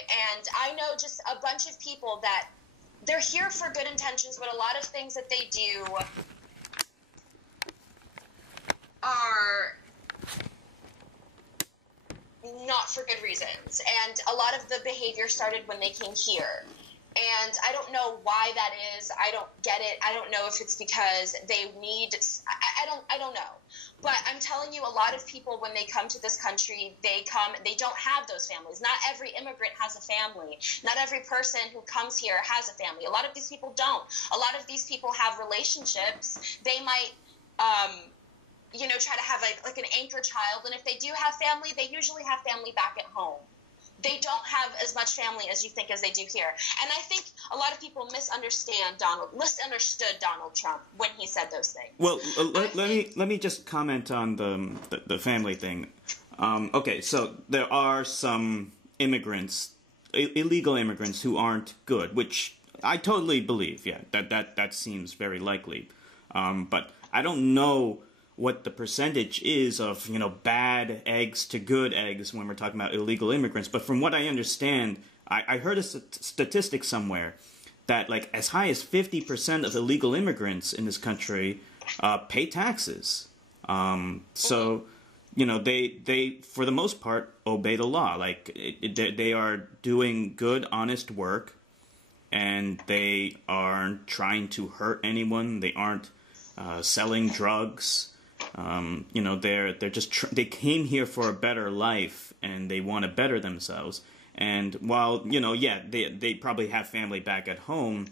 And I know just a bunch of people that they're here for good intentions, but a lot of things that they do are not for good reasons. And a lot of the behavior started when they came here. And I don't know why that is. I don't get it. I don't know if it's because they need, I don't know. But I'm telling you, a lot of people, when they come to this country, they don't have those families. Not every immigrant has a family. Not every person who comes here has a family. A lot of these people don't. A lot of these people have relationships. They might, try to have an anchor child. And if they do have family, they usually have family back at home. They don't have as much family as you think as they do here. And I think a lot of people misunderstood Donald Trump when he said those things. Well, let me just comment on the family thing. Okay, so there are some immigrants, illegal immigrants, who aren't good, which I totally believe. Yeah, that seems very likely. But I don't know what the percentage is of, bad eggs to good eggs when we're talking about illegal immigrants. But from what I understand, I heard a statistic somewhere that like as high as 50% of illegal immigrants in this country pay taxes. So, they for the most part obey the law. Like they are doing good, honest work, and they aren't trying to hurt anyone. They aren't selling drugs. They're just they came here for a better life, and they want to better themselves. And while they probably have family back at home,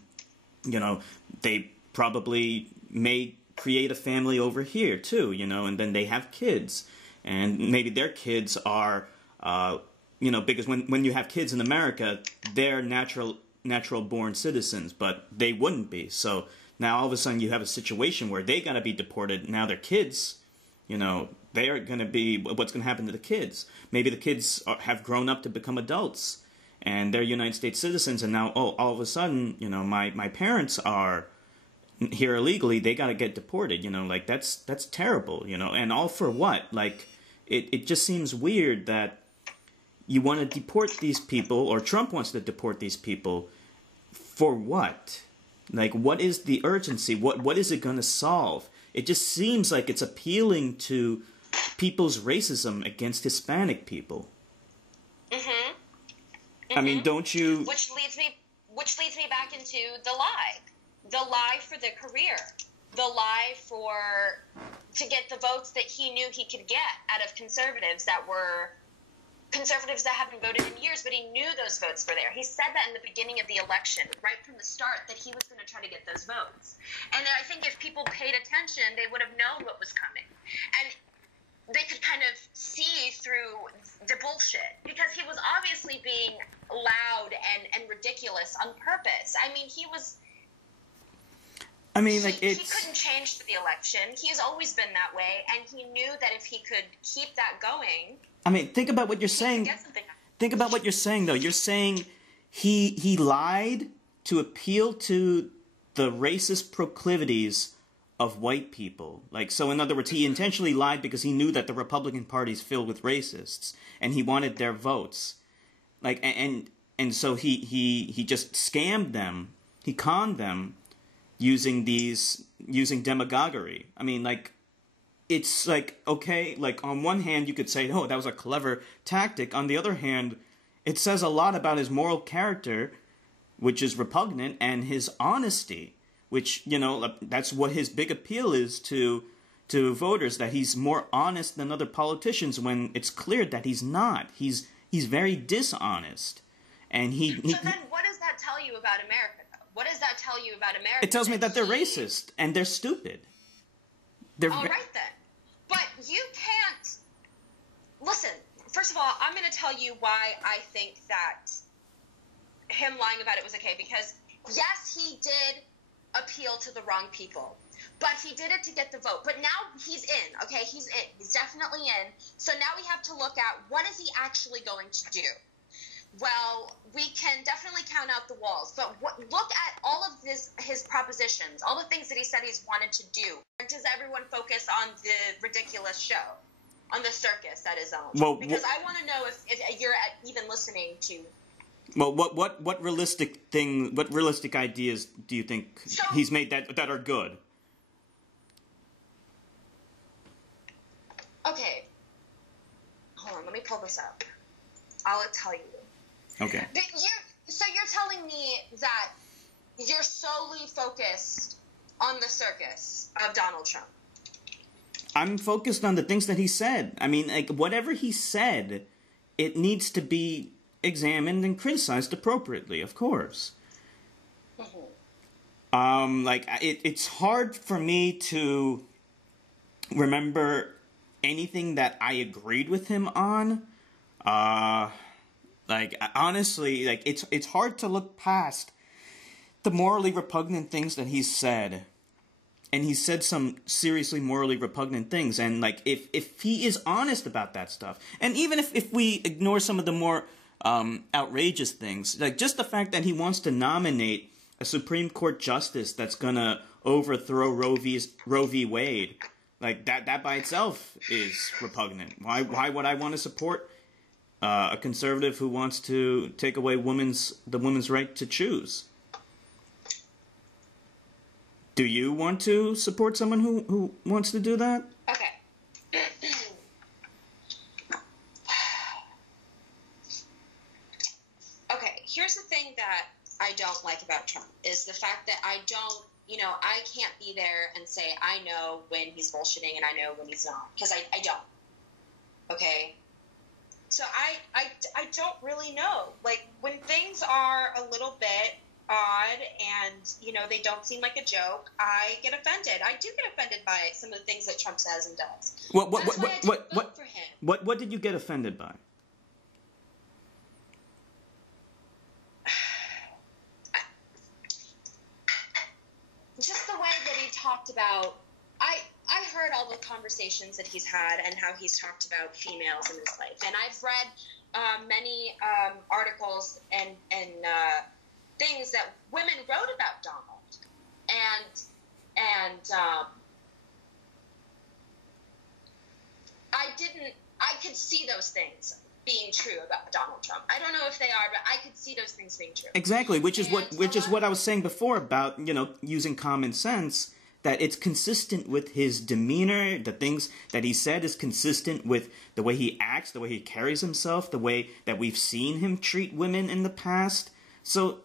they probably may create a family over here too, and then they have kids, and maybe their kids are because when you have kids in America, they're natural born citizens, but they wouldn't be. So now all of a sudden you have a situation where they gotta be deported. Now their kids, they are gonna be, what's gonna happen to the kids? Maybe the kids have grown up to become adults, and they're United States citizens, and now all of a sudden, my parents are here illegally. They gotta get deported. That's terrible. And all for what? Like it just seems weird that you want to deport these people, or Trump wants to deport these people, for what? Like, what is the urgency? What is it going to solve? It just seems like it's appealing to people's racism against Hispanic people. Mm-hmm. I mean, don't you... Which leads me back into the lie. The lie for the career. The lie to get the votes that he knew he could get out of conservatives that haven't voted in years, but he knew those votes were there. He said that in the beginning of the election, right from the start, that he was going to try to get those votes. And I think if people paid attention, they would have known what was coming. And they could kind of see through the bullshit, because he was obviously being loud and ridiculous on purpose. I mean, he couldn't change the election. He's always been that way, and he knew that if he could keep that going... I mean, think about what you're saying. Think about what you're saying, though. You're saying he lied to appeal to the racist proclivities of white people. Like, so in other words, he intentionally lied because he knew that the Republican Party is filled with racists, and he wanted their votes. Like, and so he just scammed them. He conned them using demagoguery. I mean, like, it's like, okay, like on one hand you could say, oh, that was a clever tactic. On the other hand, it says a lot about his moral character, which is repugnant, and his honesty, which, that's what his big appeal is to voters, that he's more honest than other politicians, when it's clear that he's not. He's very dishonest. And So then what does that tell you about America, though? What does that tell you about America? It tells me that they're racist and they're stupid. All right, then. But you can't... Listen, first of all, I'm going to tell you why I think that him lying about it was okay. Because, yes, he did appeal to the wrong people. But he did it to get the vote. But now he's in, okay? He's in. He's definitely in. So now we have to look at, what is he actually going to do? Well, we can definitely count out the walls, but look at all of his propositions, all the things that he said he's wanted to do. Does everyone focus on the ridiculous show, on the circus that is owned? Well, because I want to know if you're even listening to Well, what realistic ideas do you think he's made that are good? Okay. Hold on, let me pull this up. I'll tell you. Okay. So you're telling me that you're solely focused on the circus of Donald Trump? I'm focused on the things that he said. I mean, like, whatever he said, it needs to be examined and criticized appropriately, of course. Mm-hmm. It's hard for me to remember anything that I agreed with him on. Honestly, it's hard to look past the morally repugnant things that he's said. And he said some seriously morally repugnant things. And, like, if he is honest about that stuff, and even if we ignore some of the more outrageous things, like just the fact that he wants to nominate a Supreme Court justice that's gonna overthrow Roe v. Wade, like that by itself is repugnant. Why would I want to support a conservative who wants to take away the woman's right to choose? Do you want to support someone who wants to do that? Okay. Okay, here's the thing that I don't like about Trump is the fact that I can't be there and say I know when he's bullshitting and I know when he's not, because I don't. Okay? So I don't really know. Like, when things are a little bit odd and, they don't seem like a joke, I get offended. I do get offended by some of the things that Trump says and does. That's why I didn't vote for him. What did you get offended by? Just the way that he talked about, I heard all the conversations that he's had and how he's talked about females in his life. And I've read many articles and things that women wrote about Donald. And I could see those things being true about Donald Trump. I don't know if they are, but I could see those things being true. Exactly, which is what I was saying before about, using common sense, that it's consistent with his demeanor, the things that he said is consistent with the way he acts, the way he carries himself, the way that we've seen him treat women in the past. So,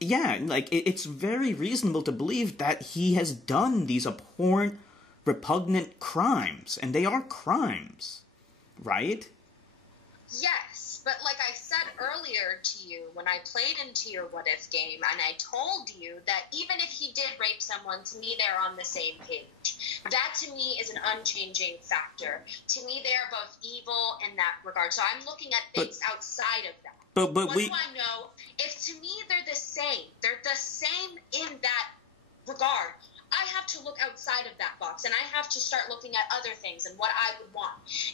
yeah, it's very reasonable to believe that he has done these abhorrent, repugnant crimes, and they are crimes, right? Yes, but like I said earlier to you when I played into your what if game, and I told you that even if he did rape someone, to me they're on the same page. That to me is an unchanging factor. To me they are both evil in that regard. So I'm looking at things outside of that. What do I know? If to me they're the same in that regard, I have to look outside of that box, and I have to start looking at other things and what I would want.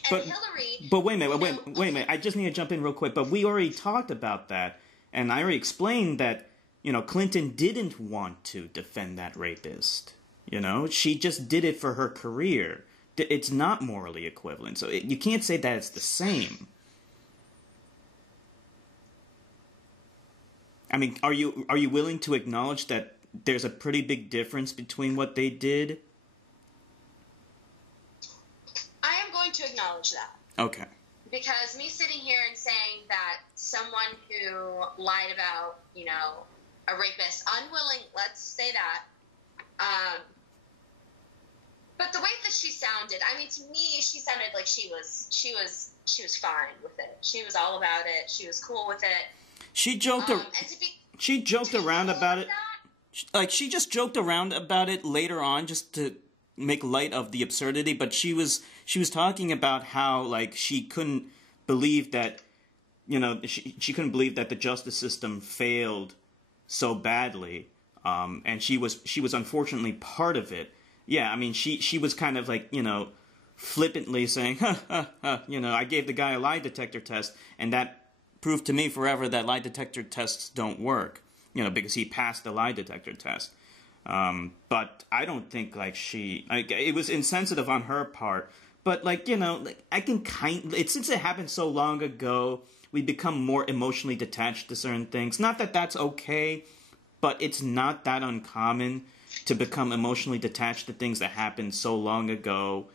And Hillary... But wait a minute. I just need to jump in real quick. But we already talked about that, and I already explained that, Clinton didn't want to defend that rapist. She just did it for her career. It's not morally equivalent. So you can't say that it's the same. I mean, are you willing to acknowledge that there's a pretty big difference between what they did? I am going to acknowledge that. Okay. Because me sitting here and saying that someone who lied about, a rapist, unwilling, let's say that, but the way that she sounded, I mean, to me, she sounded like she was fine with it. She was all about it. She was cool with it. She joked around about it. Like, she just joked around about it later on just to make light of the absurdity, but she was talking about how, like, she couldn't believe that, she couldn't believe that the justice system failed so badly, and she was unfortunately part of it. Yeah, I mean, she was kind of like, flippantly saying, I gave the guy a lie detector test, and that proved to me forever that lie detector tests don't work. Because he passed the lie detector test. But I don't think, it was insensitive on her part. But, I can since it happened so long ago, we become more emotionally detached to certain things. Not that that's okay, but it's not that uncommon to become emotionally detached to things that happened so long ago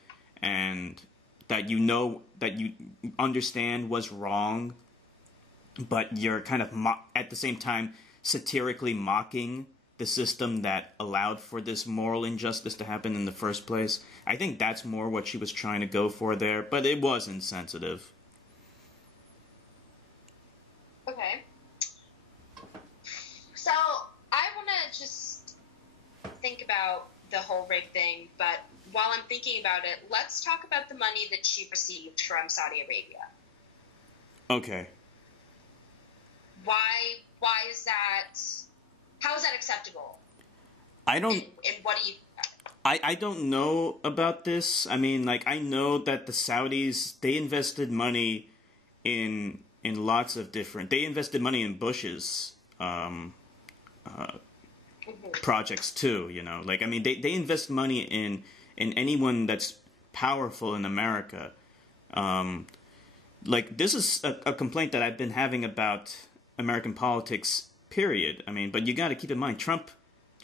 and that you know, that you understand was wrong, but you're kind of at the same time satirically mocking the system that allowed for this moral injustice to happen in the first place. I think that's more what she was trying to go for there, but it was insensitive. Okay. So, I want to just think about the whole rape thing, but while I'm thinking about it, let's talk about the money that she received from Saudi Arabia. Okay. Why is that, how is that acceptable? I don't... And what do you... I don't know about this. I mean, like, I know that the Saudis, they invested money in lots of different... They invested money in Bush's projects, too, you know. Like, I mean, they invest money in anyone that's powerful in America. Like, this is a complaint that I've been having about American politics, period. I mean, but you got to keep in mind, Trump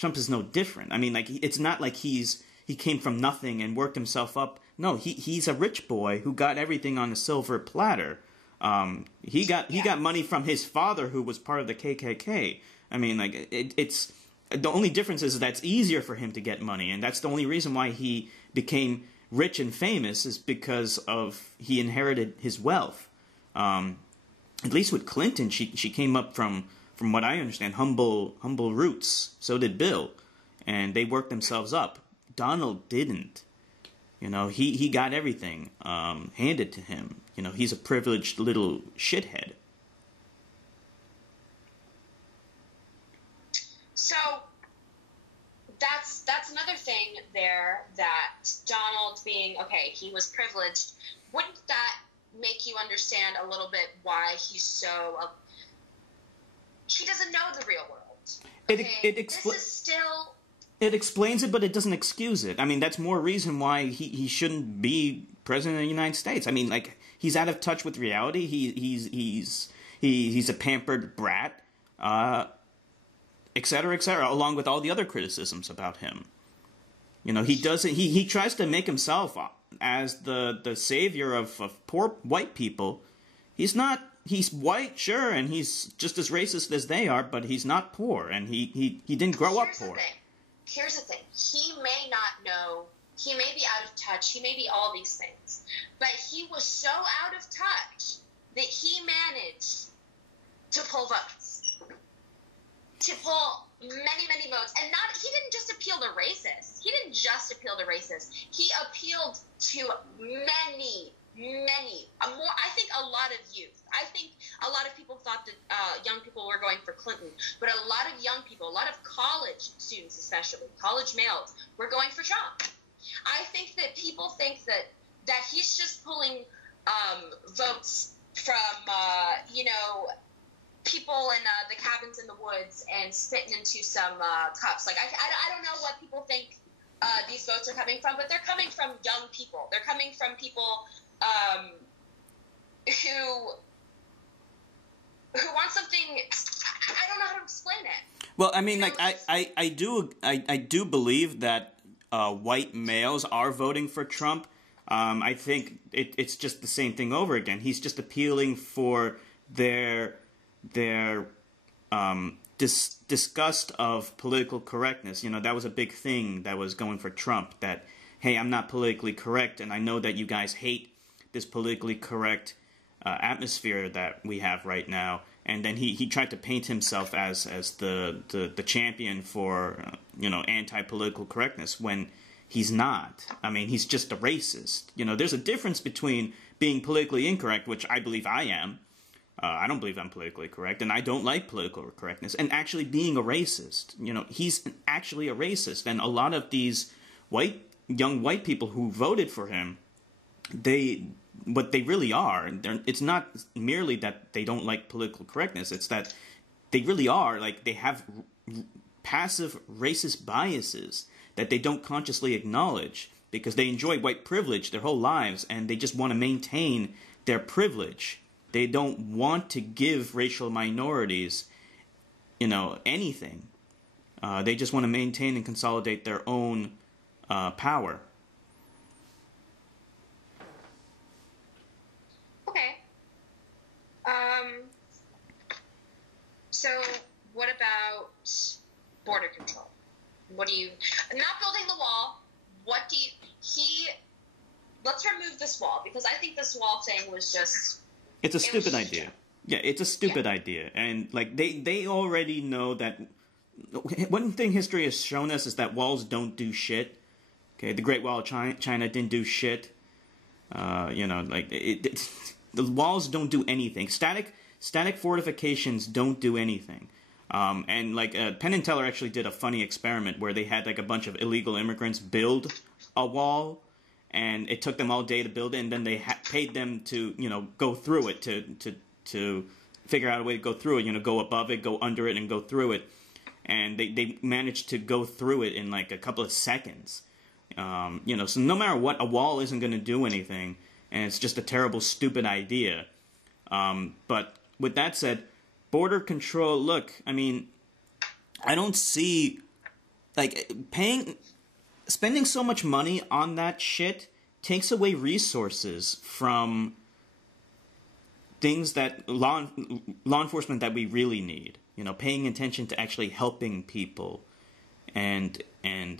is no different. I mean, like, it's not like he came from nothing and worked himself up. No, he's a rich boy who got everything on a silver platter. He got money from his father, who was part of the KKK. I mean, like, it's the only difference is that it's easier for him to get money, and that's the only reason why he became rich and famous, is because of he inherited his wealth. At least with Clinton, she came up from what I understand, humble roots. So did Bill, and they worked themselves up. Donald didn't. You know, he got everything handed to him. You know, he's a privileged little shithead. So that's another thing there, that Donald being, okay, he was privileged. Wouldn't that make you understand a little bit why he's so... he doesn't know the real world. Okay? This is still... It explains it, but it doesn't excuse it. I mean, that's more reason why he shouldn't be president of the United States. I mean, like, he's out of touch with reality. He's a pampered brat, et cetera, along with all the other criticisms about him. You know, he tries to make himself as the savior of poor white people. He's not. He's white, sure, and he's just as racist as they are, but he's not poor, and he didn't grow up poor. Here's the thing. He may not know. He may be out of touch. He may be all these things. But he was so out of touch that he managed to pull votes. To pull many, many votes. And he didn't just appeal to racists. He didn't just appeal to racists. He appealed to many, more. I think a lot of youth. I think a lot of people thought that young people were going for Clinton, but a lot of young people, a lot of college students, especially college males, were going for Trump. I think that people think that he's just pulling votes from people in the cabins in the woods and spitting into some cups. Like I don't know what people think these votes are coming from, but they're coming from young people. They're coming from people who want something. I don't know how to explain it. Well, I mean, like, I do believe that white males are voting for Trump. I think it's just the same thing over again. He's just appealing for their disgust of political correctness. You know, that was a big thing that was going for Trump, that, hey, I'm not politically correct, and I know that you guys hate this politically correct atmosphere that we have right now. And then he tried to paint himself as the champion for anti-political correctness, when he's not. I mean, he's just a racist. You know, there's a difference between being politically incorrect, which I believe I am. I don't believe I'm politically correct, and I don't like political correctness, and actually being a racist. You know, he's actually a racist, and a lot of these young white people who voted for him, what they really are, it's not merely that they don't like political correctness, it's that they really are, like, they have passive racist biases that they don't consciously acknowledge, because they enjoy white privilege their whole lives, and they just want to maintain their privilege. They don't want to give racial minorities, anything. They just want to maintain and consolidate their own power. Okay. So what about border control? Not building the wall. Let's remove this wall, because I think this wall thing was just... It's a stupid idea. Yeah, it's a stupid idea. And, they already know that... One thing history has shown us is that walls don't do shit. Okay, the Great Wall of China didn't do shit. The walls don't do anything. Static fortifications don't do anything. Penn and Teller actually did a funny experiment where they had, a bunch of illegal immigrants build a wall, and it took them all day to build it, and then they paid them to, go through it, to figure out a way to go through it, go above it, go under it, and go through it. And they managed to go through it in, a couple of seconds. So no matter what, a wall isn't going to do anything, and it's just a terrible, stupid idea. But with that said, border control, look, I don't see, spending so much money on that shit takes away resources from things that law enforcement that we really need. Paying attention to actually helping people and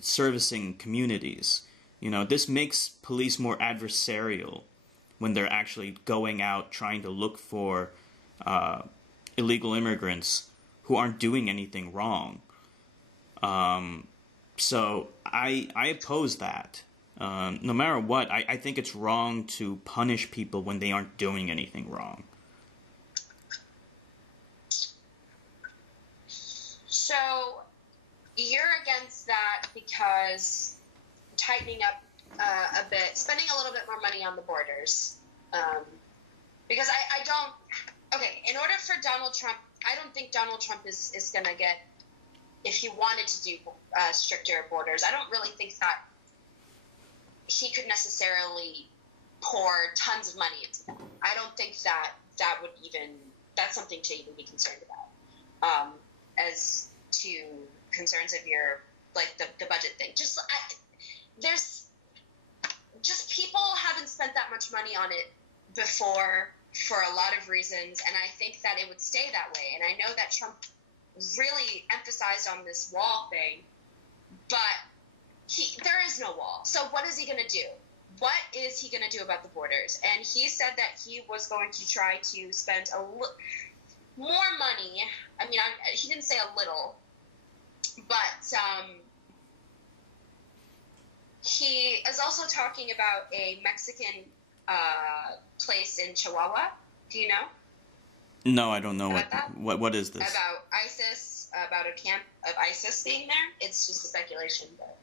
servicing communities. This makes police more adversarial when they're actually going out trying to look for illegal immigrants who aren't doing anything wrong. So I oppose that. No matter what, I think it's wrong to punish people when they aren't doing anything wrong. So you're against that because tightening up a bit, spending a little bit more money on the borders. Because I don't... Okay, in order for Donald Trump, I don't think Donald Trump is going to get... If he wanted to do stricter borders, I don't really think that he could necessarily pour tons of money into that. I don't think that would even... That's something to even be concerned about. As to concerns of your, the budget thing. There's people haven't spent that much money on it before for a lot of reasons, and I think that it would stay that way. And I know that Trump really emphasized on this wall thing, but there is no wall. So what is he going to do? What is he going to do about the borders? And he said that he was going to try to spend more money. He didn't say a little, but he is also talking about a Mexican place in Chihuahua. Do you know? No, I don't know about what is this? About ISIS, about a camp of ISIS being there. It's just a speculation, but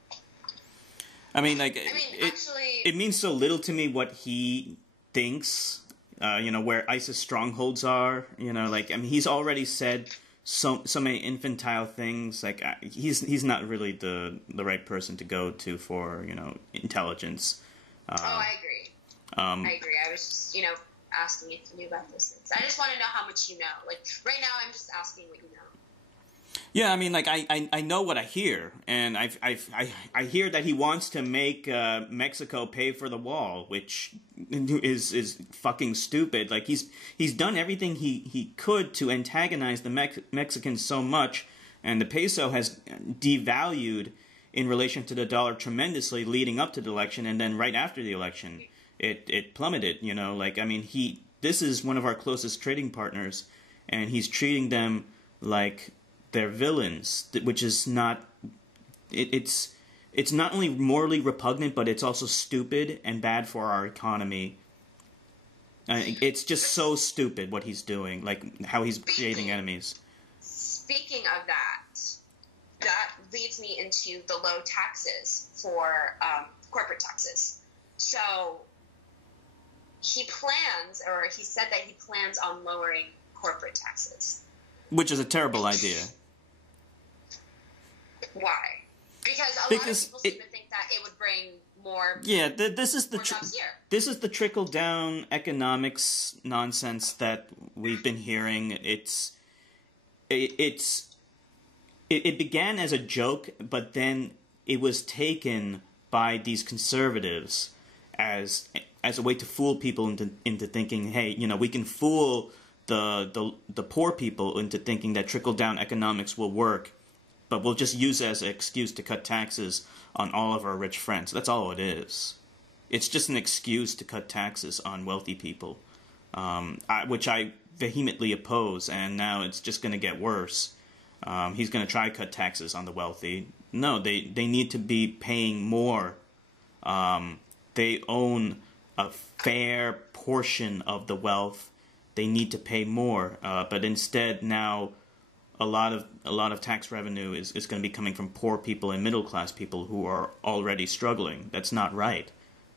actually, it means so little to me what he thinks. Where ISIS strongholds are. He's already said so many infantile things. He's not really the right person to go to for intelligence. I agree. I agree. I was just asking if you knew about those things. I just want to know how much you know. Right now, I'm just asking what you know. Yeah, I know what I hear, and I hear that he wants to make Mexico pay for the wall, which is fucking stupid. He's done everything he could to antagonize the Mexicans so much, and the peso has devalued in relation to the dollar tremendously leading up to the election, and then right after the election, it plummeted. This is one of our closest trading partners, and he's treating them like they're villains, which is not... It's not only morally repugnant, but it's also stupid and bad for our economy. It's just so stupid what he's doing, how he's creating enemies. Speaking of that leads me into the low taxes for corporate taxes. So he said that he plans on lowering corporate taxes. Which is a terrible idea. Why? Because a lot of people seem to think that it would bring more. Yeah, this is the jobs here. This is the trickle down economics nonsense that we've been hearing. It began as a joke, but then it was taken by these conservatives as a way to fool people into thinking, hey, we can fool the poor people into thinking that trickle down economics will work, but we'll just use it as an excuse to cut taxes on all of our rich friends. That's all it is. It's just an excuse to cut taxes on wealthy people, which I vehemently oppose, and now it's just going to get worse. He's going to try to cut taxes on the wealthy. No, they need to be paying more. They own a fair portion of the wealth. They need to pay more. But instead, now a lot of tax revenue is going to be coming from poor people and middle class people who are already struggling. That's not right.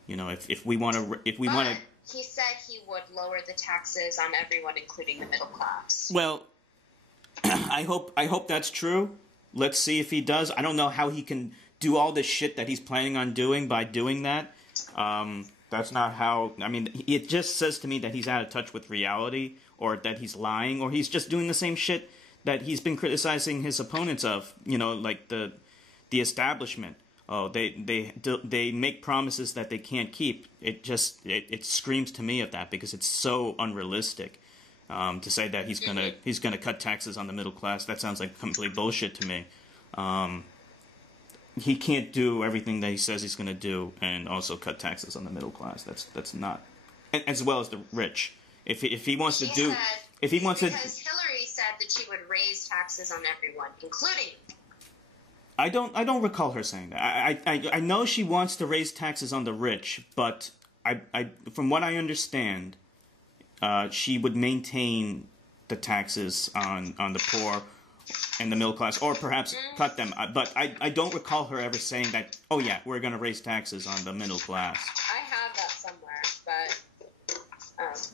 If we want to, he said he would lower the taxes on everyone, including the middle class. Well, I hope that's true. Let's see if he does. I don't know how he can do all this shit that he's planning on doing by doing that. That's not how. I mean, it just says to me that he's out of touch with reality, or that he's lying, or he's just doing the same shit that he's been criticizing his opponents of. Like the establishment. Oh, they make promises that they can't keep. It screams to me of that, because it's so unrealistic. To say that he's gonna cut taxes on the middle class, that sounds like complete bullshit to me. He can't do everything that he says he's gonna do and also cut taxes on the middle class. That's not, as well as the rich. If he wants to do, if he wants to, because Hillary said that she would raise taxes on everyone, including. I don't recall her saying that. I know she wants to raise taxes on the rich, but from what I understand, she would maintain the taxes on the poor and the middle class, or perhaps cut them. But I don't recall her ever saying that, oh yeah, we're going to raise taxes on the middle class. I have that somewhere, but,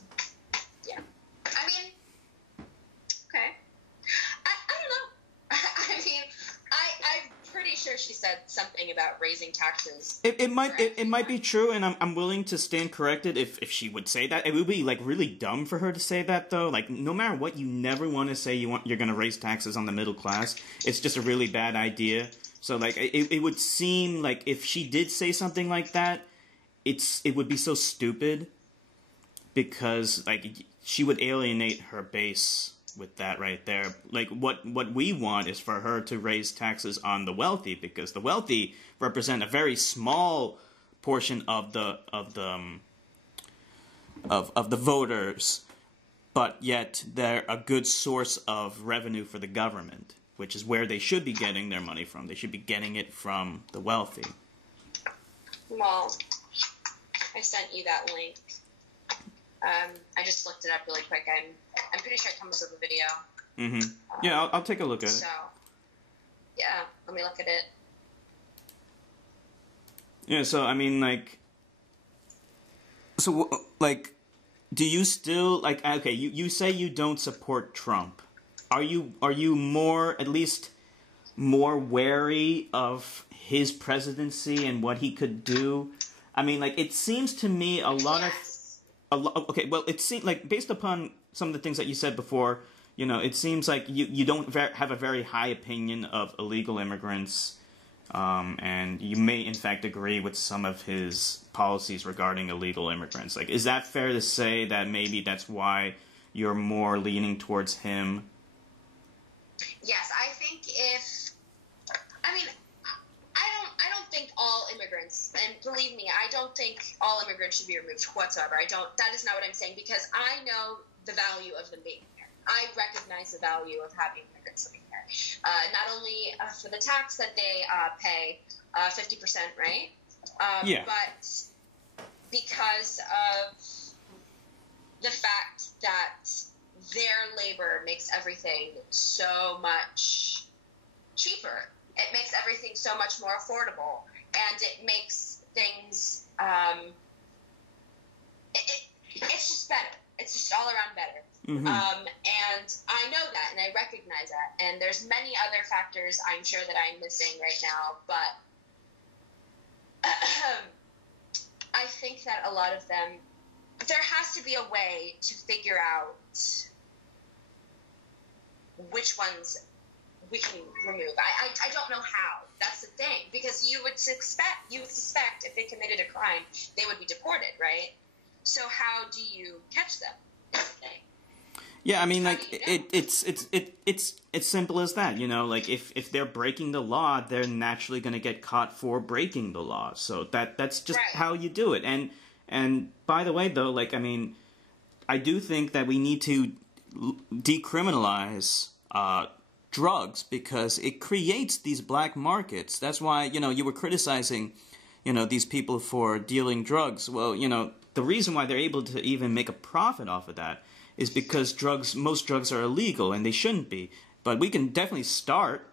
yeah. I mean, okay. I don't know. I mean, I'm pretty sure she said something about raising taxes. It might be true, and I'm willing to stand corrected if she would say that. It would be like really dumb for her to say that, though. Like, no matter what, you never want to say you're going to raise taxes on the middle class. It's just a really bad idea. So like it would seem like if she did say something like that, it would be so stupid, because like she would alienate her base with that right there. Like what we want is for her to raise taxes on the wealthy, because the wealthy represent a very small portion of the voters, but yet they're a good source of revenue for the government, which is where they should be getting their money from. They should be getting it from the wealthy. Well, I sent you that link. I just looked it up really quick. I'm pretty sure it comes with a video. Mm-hmm. Yeah, I'll take a look at it. So, yeah, let me look at it. Yeah, so, I mean, like... So, like, do you still... Like, okay, you say you don't support Trump. Are you at least more wary of his presidency and what he could do? I mean, like, it seems to me a lot of... Okay, well, it seems like, based upon some of the things that you said before, it seems like you don't have a very high opinion of illegal immigrants, and you may, in fact, agree with some of his policies regarding illegal immigrants. Like, is that fair to say that maybe that's why you're more leaning towards him? Yes, I think I don't think all immigrants, and believe me, I don't think all immigrants should be removed whatsoever. That is not what I'm saying, because I know the value of them being here. I recognize the value of having immigrants living here. Not only for the tax that they pay, 50%, right? Yeah. But because of the fact that their labor makes everything so much cheaper. It makes everything so much more affordable, and it makes things, it's just better. It's just all around better. Mm-hmm. And I know that, and I recognize that, and there's many other factors I'm sure that I'm missing right now, but I think that a lot of them, there has to be a way to figure out which ones we can remove. I don't know how. That's the thing, because you would suspect if they committed a crime, they would be deported, right? So how do you catch them? Is the thing. Yeah, I mean, like, it's simple as that, you know, like, if they're breaking the law, they're naturally going to get caught for breaking the law, so that's just Right. how you do it, and by the way, though, like, I mean, I do think that we need to decriminalize, drugs, because it creates these black markets. That's why, you know, you were criticizing, you know, these people for dealing drugs. Well, you know, the reason why they're able to even make a profit off of that is because most drugs are illegal, and they shouldn't be. But we can definitely start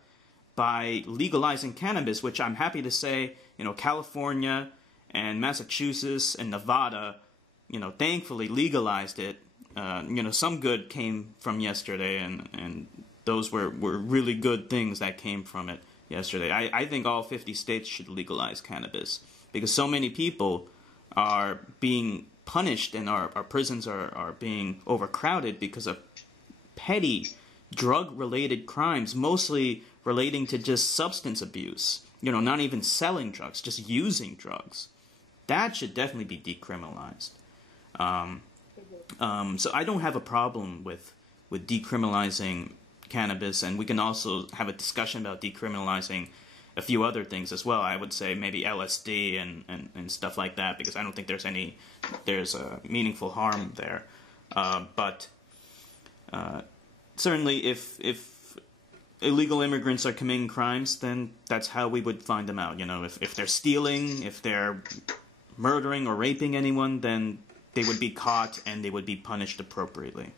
by legalizing cannabis, which I'm happy to say, you know, California and Massachusetts and Nevada, you know, thankfully legalized it. You know, some good came from yesterday, and those were really good things that came from it yesterday. I think all 50 states should legalize cannabis, because so many people are being punished, and our prisons are being overcrowded because of petty drug-related crimes, mostly relating to just substance abuse. You know, not even selling drugs, just using drugs. That should definitely be decriminalized. So I don't have a problem with decriminalizing cannabis, and we can also have a discussion about decriminalizing a few other things as well. I would say maybe LSD and stuff like that, because I don't think there's a meaningful harm there. But certainly if illegal immigrants are committing crimes, then that's how we would find them out. You know, if they're stealing, if they're murdering or raping anyone, then they would be caught and they would be punished appropriately.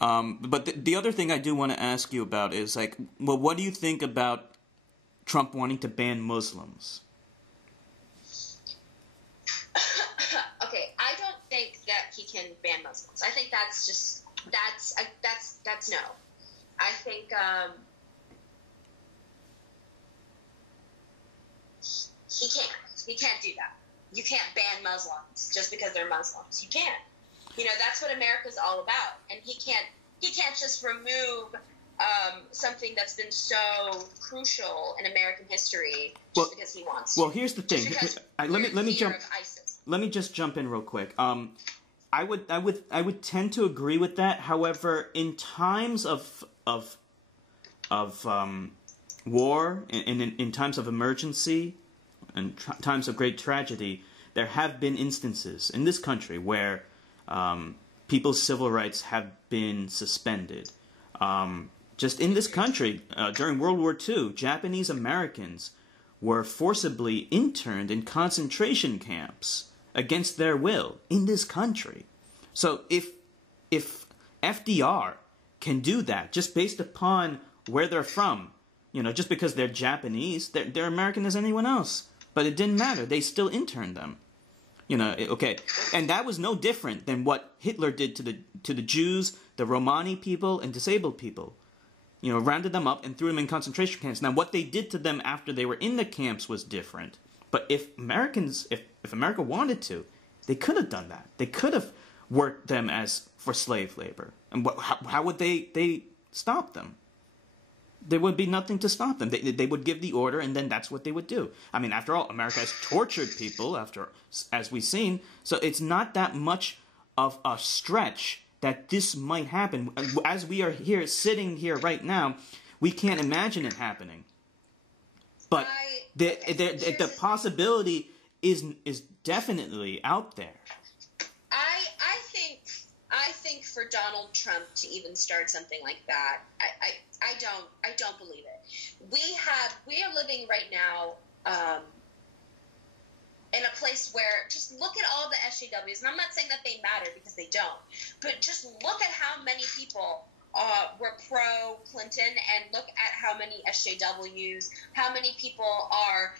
But the other thing I do want to ask you about is, like, well, what do you think about Trump wanting to ban Muslims? Okay, I don't think that he can ban Muslims. I think that's no. I think he can't do that. You can't ban Muslims just because they're Muslims. You can't. You know, that's what America's all about. And he can't just remove something that's been so crucial in American history just because he wants to. Well, here's the thing. Let me just jump in real quick. I would tend to agree with that. However, in times of war, in times of emergency, and times of great tragedy, there have been instances in this country where people's civil rights have been suspended. Just in this country, during World War II, Japanese Americans were forcibly interned in concentration camps against their will in this country. So if FDR can do that just based upon where they're from, you know, just because they're Japanese, they're American as anyone else. But it didn't matter. They still interned them. You know, okay. And that was no different than what Hitler did to the Jews, the Romani people, and disabled people. You know, rounded them up and threw them in concentration camps. Now, what they did to them after they were in the camps was different. But if America wanted to, they could have done that. They could have worked them as for slave labor. And how would they stop them? There would be nothing to stop them. They would give the order, and then that's what they would do. I mean, after all, America has tortured people, as we've seen, so it's not that much of a stretch that this might happen. As we are sitting here right now, we can't imagine it happening. But the possibility is definitely out there. I think for Donald Trump to even start something like that, I don't believe it. We are living right now in a place where, just look at all the SJWs, and I'm not saying that they matter because they don't, but just look at how many people were pro-Clinton, and look at how many SJWs, how many people are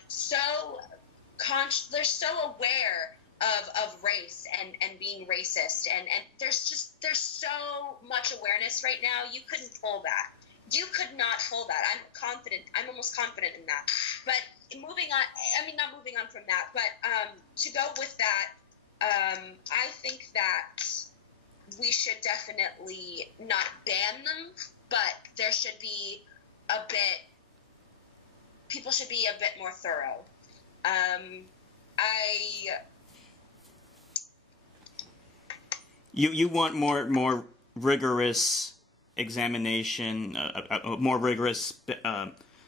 they're so aware of race and being racist, and there's so much awareness right now. You couldn't pull back. You could not pull that. I'm confident. I'm almost confident in that. But moving on, I mean, not moving on from that, but to go with that, I think that we should definitely not ban them, but there should be people should be a bit more thorough. You want more rigorous examination, a more rigorous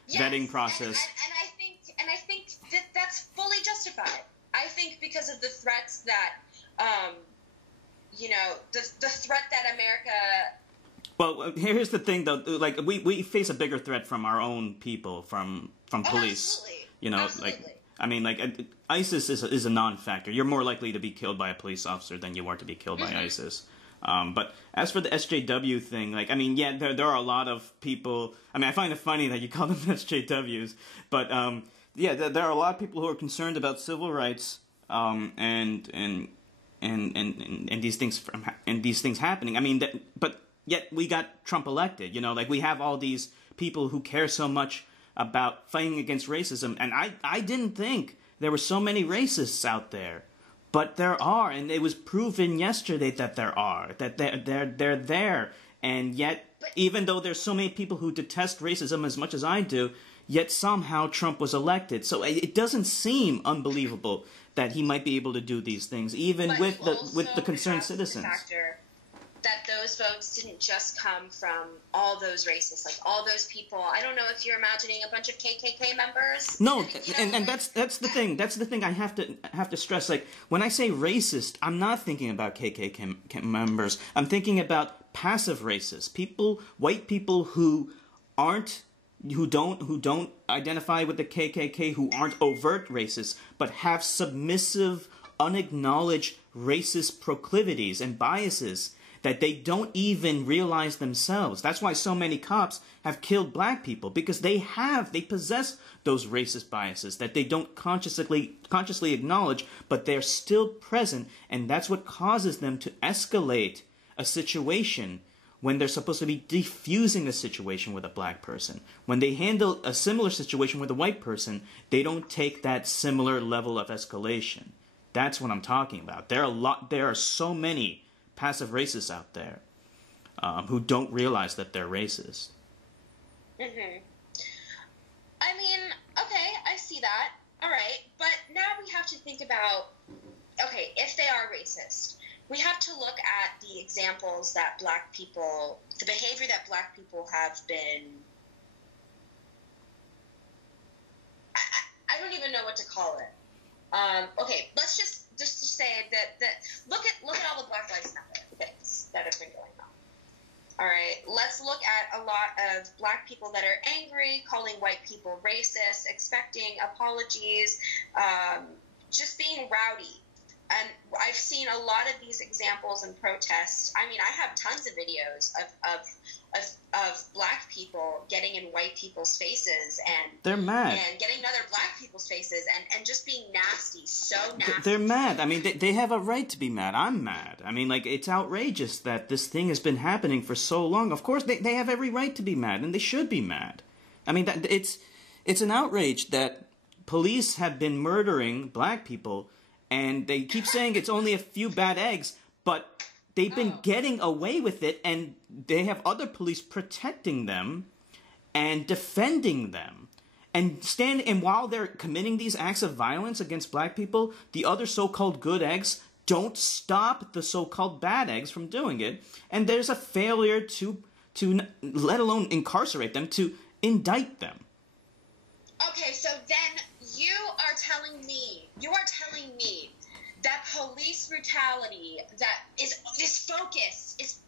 vetting process. And I think that that's fully justified. I think because of the threats that, the threat that America. Well, here's the thing, though. Like we face a bigger threat from our own people, from police. Absolutely. Absolutely. I mean, ISIS is a non-factor. You're more likely to be killed by a police officer than you are to be killed by ISIS. But as for the SJW thing, there are a lot of people. I mean, I find it funny that you call them SJWs, but there are a lot of people who are concerned about civil rights, and these things happening. I mean, but yet we got Trump elected. We have all these people who care so much about fighting against racism, and I didn't think there were so many racists out there. But there are, and it was proven yesterday that there are, that they're there, and yet, even though there's so many people who detest racism as much as I do, yet somehow Trump was elected. So it doesn't seem unbelievable that he might be able to do these things, even with the concerned citizens. That those votes didn't just come from all those racists, like all those people. I don't know if you're imagining a bunch of KKK members. No, and that's the thing. That's the thing I have to stress. Like when I say racist, I'm not thinking about KKK members. I'm thinking about passive racists, white people who don't identify with the KKK, who aren't overt racists, but have submissive, unacknowledged racist proclivities and biases that they don't even realize themselves. That's why so many cops have killed black people, because they possess those racist biases that they don't consciously acknowledge, but they're still present, and that's what causes them to escalate a situation when they're supposed to be defusing a situation with a black person. When they handle a similar situation with a white person, they don't take that similar level of escalation. That's what I'm talking about. There are so many passive racists out there who don't realize that they're racist. Mm-hmm. I mean, okay, I see that. All right, but now we have to think about, okay, if they are racist, we have to look at the examples that the behavior that black people have been, I don't even know what to call it. Okay, let's just to say that look at all the Black Lives Matter things that have been going on. All right, let's look at a lot of black people that are angry, calling white people racist, expecting apologies, just being rowdy. And I've seen a lot of these examples in protests. I mean, I have tons of videos of black people getting in white people's faces, and they're mad, and getting in other black people's faces, and just being nasty, so nasty. They're mad. I mean, they have a right to be mad. I'm mad. I mean, it's outrageous that this thing has been happening for so long. Of course, they have every right to be mad, and they should be mad. I mean, it's an outrage that police have been murdering black people. And they keep saying it's only a few bad eggs, but they've been getting away with it, and they have other police protecting them and defending them. And while they're committing these acts of violence against black people, the other so-called good eggs don't stop the so-called bad eggs from doing it. And there's a failure to let alone incarcerate them, to indict them. Okay, so then you are telling me that police brutality that is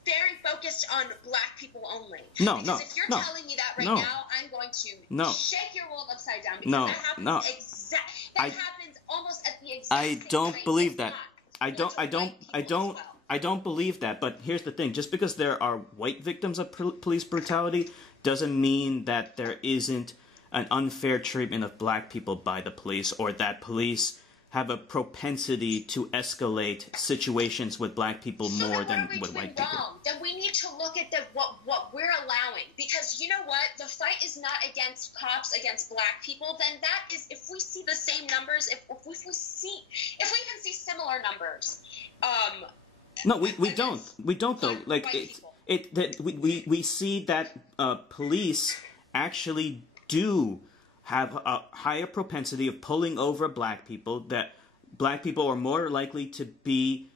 very focused on black people only. No. If you're telling me that right now, I'm going to shake your world upside down, because that happens almost at the exact I same don't rate believe as that. black. I don't believe that. But here's the thing: just because there are white victims of police brutality doesn't mean that there isn't an unfair treatment of black people by the police, or that police have a propensity to escalate situations with black people more than with white people. Then we need to look at what we're allowing, because because you know what? The fight is not against cops, against black people. Then that is, if we see the same numbers, if we even see similar numbers. No, we don't though. Like we see that police actually do have a higher propensity of pulling over black people. That black people are more likely to be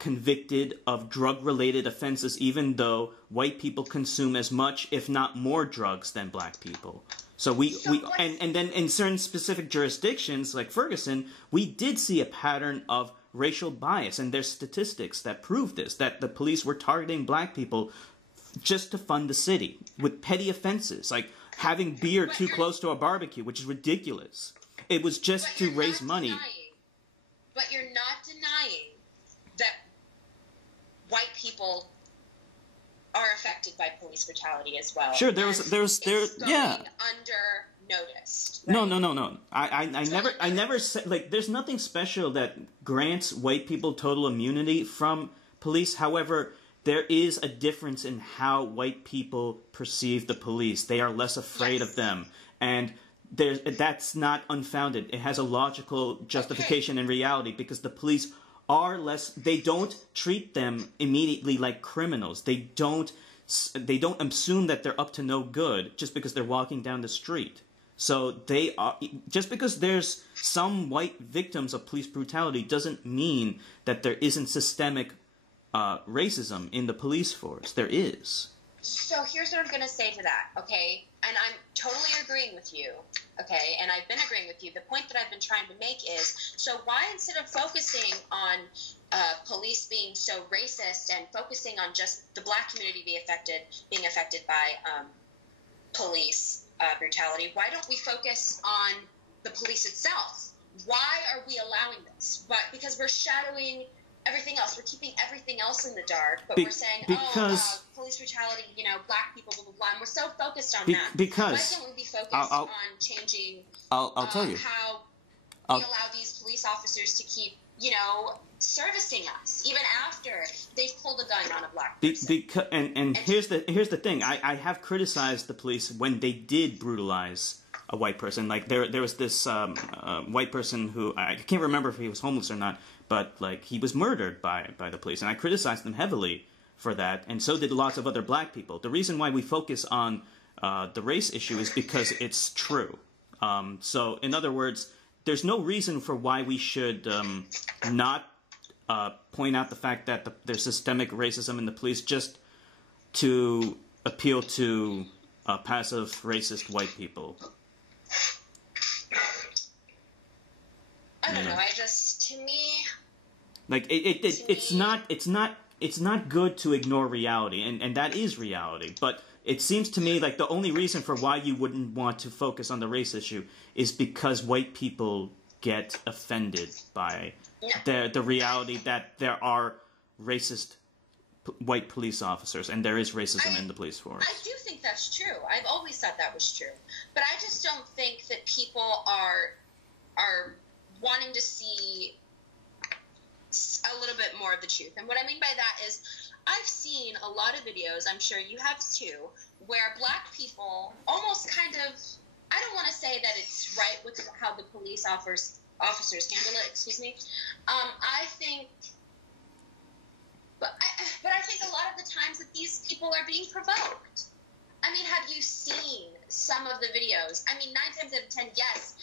convicted of drug-related offenses, even though white people consume as much, if not more, drugs than black people. So and then in certain specific jurisdictions, like Ferguson, we did see a pattern of racial bias, and there's statistics that prove this, that the police were targeting black people just to fund the city with petty offenses, like having beer too close to a barbecue, which is ridiculous. It was just to raise money. But you're not denying that white people are affected by police brutality as well. Sure, there was yeah. Under noticed. Right? No. I never said, like, there's nothing special that grants white people total immunity from police. However, there is a difference in how white people perceive the police. They are less afraid of them, and that's not unfounded. It has a logical justification in reality, because the police are less. They don't treat them immediately like criminals. They don't assume that they're up to no good just because they're walking down the street. So they are, just because there's some white victims of police brutality doesn't mean that there isn't systemic racism in the police force. There is. So here's what I'm going to say to that, okay? And I'm totally agreeing with you, okay? And I've been agreeing with you. The point that I've been trying to make is, so why, instead of focusing on police being so racist and focusing on just the black community being affected by police brutality, why don't we focus on the police itself? Why are we allowing this? Because we're shadowing everything else. We're keeping everything else in the dark, but we're saying, police brutality, black people, blah, blah, blah. And we're so focused on that. Because why can't we be focused on changing I'll tell you how we allow these police officers to keep, servicing us, even after they've pulled a gun on a black person? And here's the thing. I have criticized the police when they did brutalize a white person. Like there was this white person who, I can't remember if he was homeless or not, but like he was murdered by the police, and I criticized them heavily for that, and so did lots of other black people. The reason why we focus on the race issue is because it's true. So in other words, there's no reason for why we should not point out the fact that there's systemic racism in the police just to appeal to passive racist white people. I don't know. To me, like it's not good to ignore reality, and that is reality. But it seems to me like the only reason for why you wouldn't want to focus on the race issue is because white people get offended by the reality that there are racist white police officers, and there is racism in the police force. I do think that's true. I've always thought that was true, but I just don't think that people are wanting to see a little bit more of the truth. And what I mean by that is, I've seen a lot of videos, I'm sure you have too, where black people almost kind of, I don't want to say that it's right with how the police officers handle it, excuse me. I think a lot of the times that these people are being provoked. I mean, have you seen some of the videos? I mean, 9 times out of 10, yes,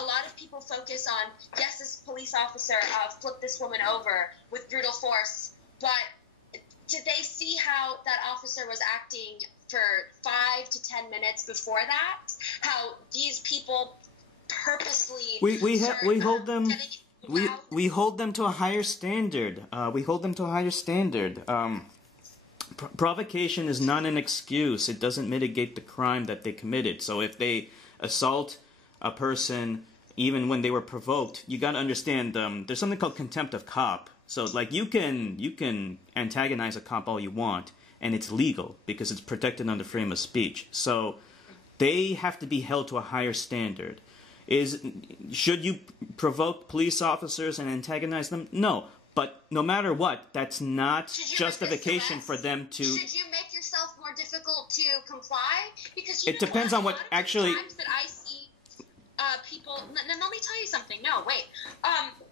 a lot of people focus on, yes, this police officer flipped this woman over with brutal force, but did they see how that officer was acting for 5 to 10 minutes before that? How these people purposely we hold them to a higher standard. Provocation is not an excuse. It doesn't mitigate the crime that they committed. So if they assault a person even when they were provoked, you got to understand there's something called contempt of cop. So like you can antagonize a cop all you want, and it's legal because it's protected under freedom of speech. So they have to be held to a higher standard. Should you provoke police officers and antagonize them? No. But no matter what, that's not justification for them to... Should you make yourself more difficult to comply? because you it know depends what? on what A lot of actually. the times that I see people. Let me tell you something. No, wait.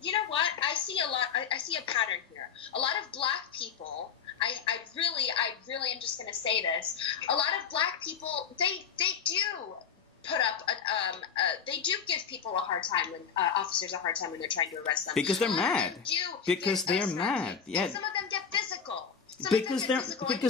You know what? I see a lot. I see a pattern here. A lot of black people. I really am just going to say this. A lot of black people, they do put up, they do give people a hard time when officers a hard time when they're trying to arrest them Because they're mad. Because they're mad. Yeah. And some of them get physical. Because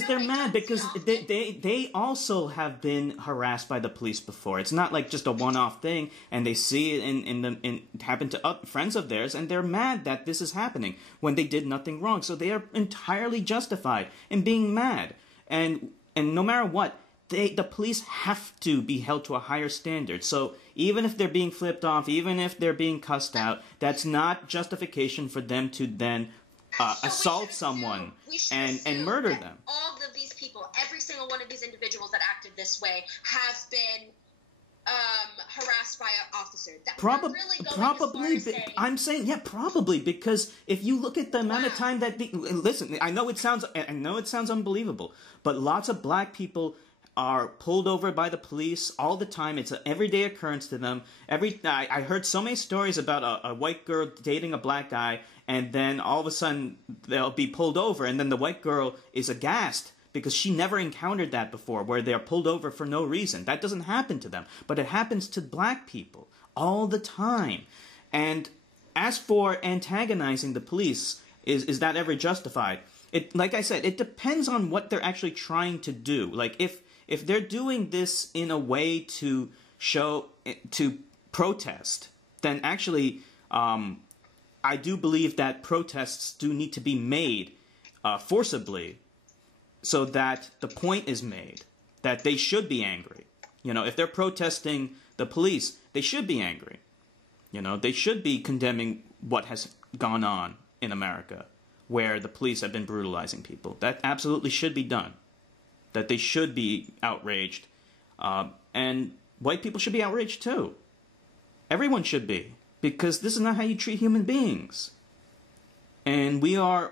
they're mad because they also have been harassed by the police before. It's not like just a one-off thing, and they see it in happen to friends of theirs, and they're mad that this is happening when they did nothing wrong. So they are entirely justified in being mad, and no matter what, the police have to be held to a higher standard. So even if they're being flipped off, even if they're being cussed out, that's not justification for them to then assault someone and murder them. All of these people, every single one of these individuals that acted this way, have been harassed by an officer. I'm saying probably, because if you look at the amount of time that listen, I know it sounds unbelievable, but lots of black people are pulled over by the police all the time. It's an everyday occurrence to them. I heard so many stories about a white girl dating a black guy, and then all of a sudden they'll be pulled over, and then the white girl is aghast because she never encountered that before, where they're pulled over for no reason. That doesn't happen to them, but it happens to black people all the time. And as for antagonizing the police, is that ever justified? Like I said, it depends on what they're actually trying to do. Like if they're doing this in a way to protest, then actually I do believe that protests do need to be made forcibly, so that the point is made that they should be angry. If they're protesting the police, they should be angry. They should be condemning what has gone on in America, where the police have been brutalizing people. That absolutely should be done. That they should be outraged. And white people should be outraged too. Everyone should be. Because this is not how you treat human beings. And we are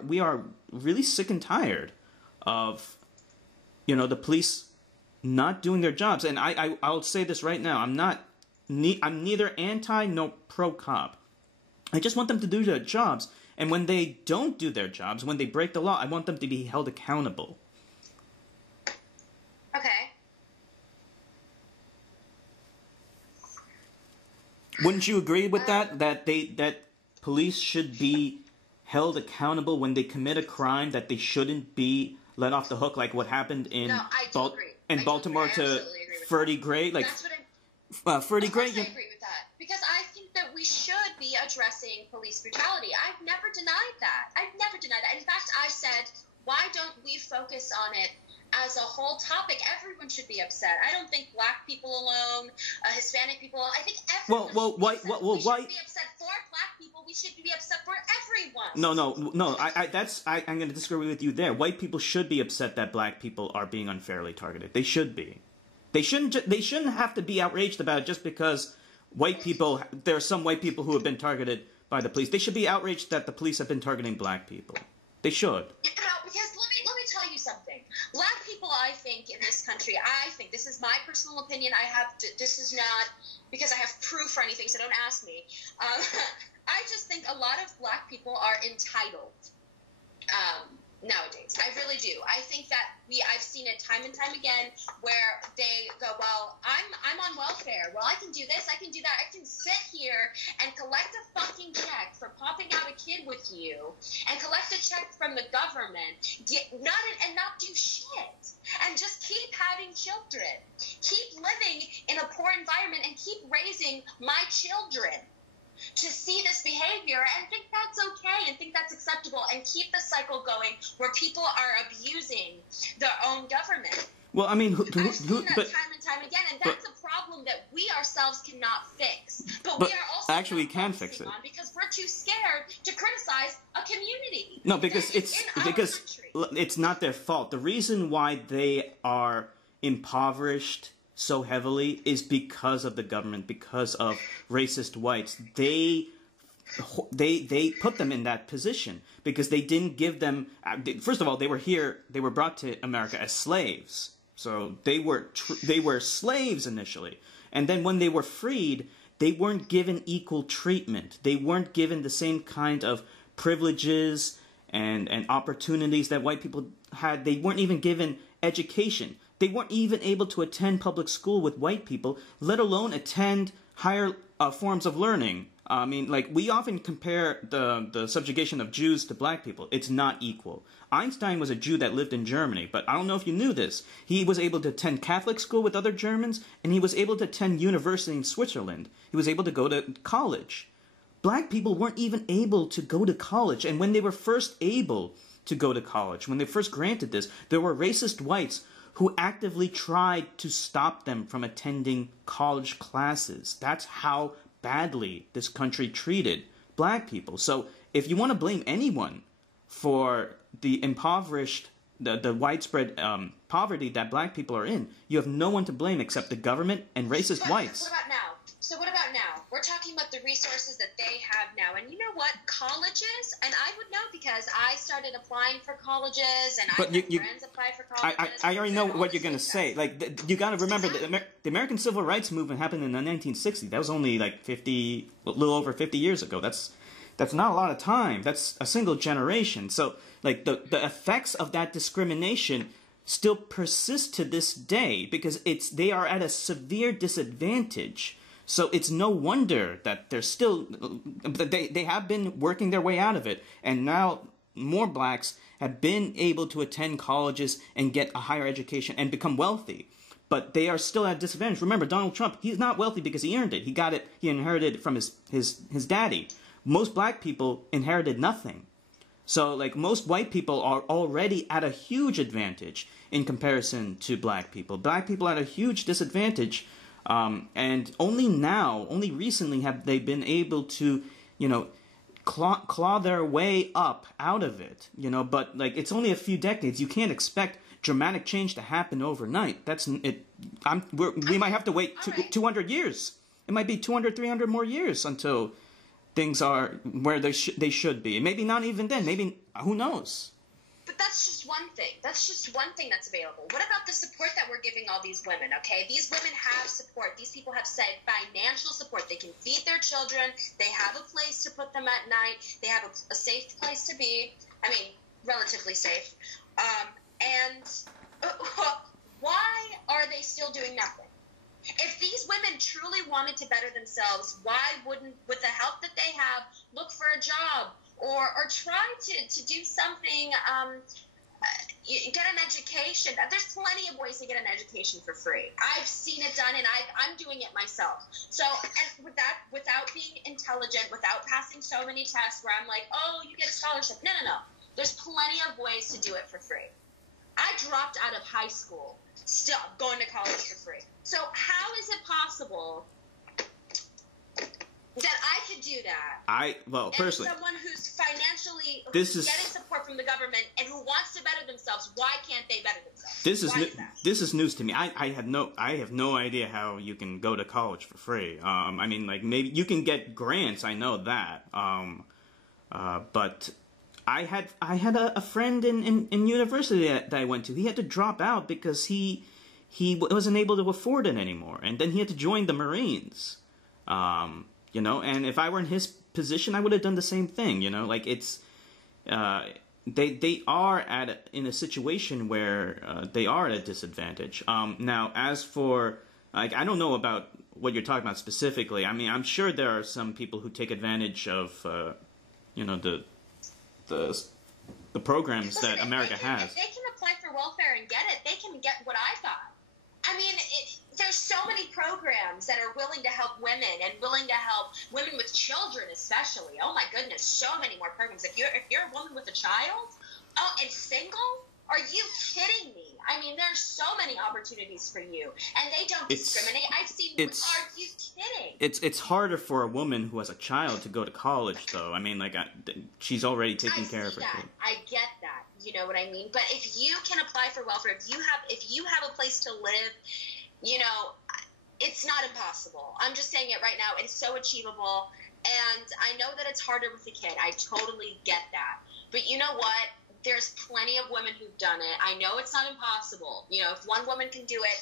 really sick and tired of, the police not doing their jobs. And I'll say this right now. I'm neither anti nor pro cop. I just want them to do their jobs. And when they don't do their jobs, when they break the law, I want them to be held accountable. Okay. Wouldn't you agree with that? That police should be held accountable when they commit a crime, that they shouldn't be let off the hook, like what happened in Baltimore to Freddie Gray? Like, that's what Freddie Gray. I agree with that, because I think that we should be addressing police brutality. I've never denied that. In fact, I said, why don't we focus on it as a whole topic? Everyone should be upset. I don't think black people alone, Hispanic people. I think everyone should be upset. We should be upset for black people. We should be upset for everyone. No. I'm going to disagree with you there. White people should be upset that black people are being unfairly targeted. They should be. They shouldn't have to be outraged about it just because there are some white people who have been targeted by the police. They should be outraged that the police have been targeting black people. They should. Because let me tell you something. Black people, I think, in this country, this is my personal opinion. This is not because I have proof or anything, so don't ask me. I just think a lot of black people are entitled nowadays. I really do. I think that I've seen it time and time again where they go, well, I'm on welfare. Well, I can do this, I can do that. I can sit here and collect a fucking check for popping out a kid with you and collect a check from the government, not do shit, and just keep having children, keep living in a poor environment, and keep raising my children to see this behavior and think that's okay and think that's acceptable and keep the cycle going where people are abusing their own government. Well, I mean, I've seen that time and time again, and that's a problem that we ourselves cannot fix. But we are also actually we can fix it because we're too scared to criticize a community. No, because it's not their fault. The reason why they are impoverished so heavily is because of the government, because of racist whites. They put them in that position because they didn't give them. First of all, they were brought to America as slaves, So they were slaves initially, and then when they were freed, they weren't given equal treatment. They weren't given the same kind of privileges and opportunities that white people had. They weren't even given education. They weren't even able to attend public school with white people, let alone attend higher forms of learning. I mean, like, we often compare the subjugation of Jews to black people. It's not equal. Einstein was a Jew that lived in Germany, but I don't know if you knew this. He was able to attend Catholic school with other Germans, and he was able to attend university in Switzerland. He was able to go to college. Black people weren't even able to go to college, and when they were first able to go to college, when they first granted this, there were racist whites who actively tried to stop them from attending college classes. That's how badly this country treated black people. So if you want to blame anyone for the impoverished, the widespread poverty that black people are in, you have no one to blame except the government and racist whites. What about now? So what about now? We're talking about the resources that they have now. And you know what? Colleges, and I would know because I started applying for colleges, and I had friends apply for colleges. I already know what you're going to say. Like, you got to remember, the American Civil Rights Movement happened in the 1960s. That was only like a little over 50 years ago. That's not a lot of time. That's a single generation. So, like, the effects of that discrimination still persist to this day because they are at a severe disadvantage. So it's no wonder that they have been working their way out of it, and now more blacks have been able to attend colleges and get a higher education and become wealthy. But they are still at a disadvantage. Remember, Donald Trump, he's not wealthy because he earned it. He inherited it from his daddy. Most black people inherited nothing. So, like, most white people are already at a huge advantage in comparison to black people. Black people are at a huge disadvantage. And only recently have they been able to, claw their way up out of it, but like, it's only a few decades. You can't expect dramatic change to happen overnight. That's it. We might have to wait 200 years. It might be 200, 300 more years until things are where they should be. Maybe not even then. Maybe, who knows? But that's just one thing. That's just one thing that's available. What about the support that we're giving all these women, okay? These women have support. These people have said financial support. They can feed their children. They have a place to put them at night. They have a safe place to be. I mean, relatively safe. And why are they still doing nothing? If these women truly wanted to better themselves, why wouldn't, with the help that they have, look for a job? Or try to do something, get an education. There's plenty of ways to get an education for free. I've seen it done, and I'm doing it myself. So, and without being intelligent, without passing so many tests where I'm like, oh, you get a scholarship. No. There's plenty of ways to do it for free. I dropped out of high school, still going to college for free. So how is it possible that I could do that? Personally, someone who's financially getting support from the government and who wants to better themselves, why can't they better themselves? This is news to me. I have no idea how you can go to college for free. I mean, like, maybe you can get grants. I know that. But I had a friend in university that I went to. He had to drop out because he wasn't able to afford it anymore, and then he had to join the Marines. And if I were in his position, I would have done the same thing. Like, it's they are in a situation where they are at a disadvantage. Now, as for, like, I don't know about what you're talking about specifically. I mean, I'm sure there are some people who take advantage of the programs that America has. If they can apply for welfare and get it, they can get what I got. I mean, there's so many programs that are willing to help women and willing to help women with children, especially. Oh my goodness, so many more programs. If you're a woman with a child, and single, are you kidding me? I mean, there's so many opportunities for you, and they don't discriminate. I've seen. Are you kidding? It's harder for a woman who has a child to go to college, though. I mean, like, she's already taking care of her kid. I get that. You know what I mean? But if you can apply for welfare, if you have a place to live, it's not impossible. I'm just saying it right now. It's so achievable, and I know that it's harder with a kid. I totally get that. But you know what? There's plenty of women who've done it. I know it's not impossible. You know, if one woman can do it,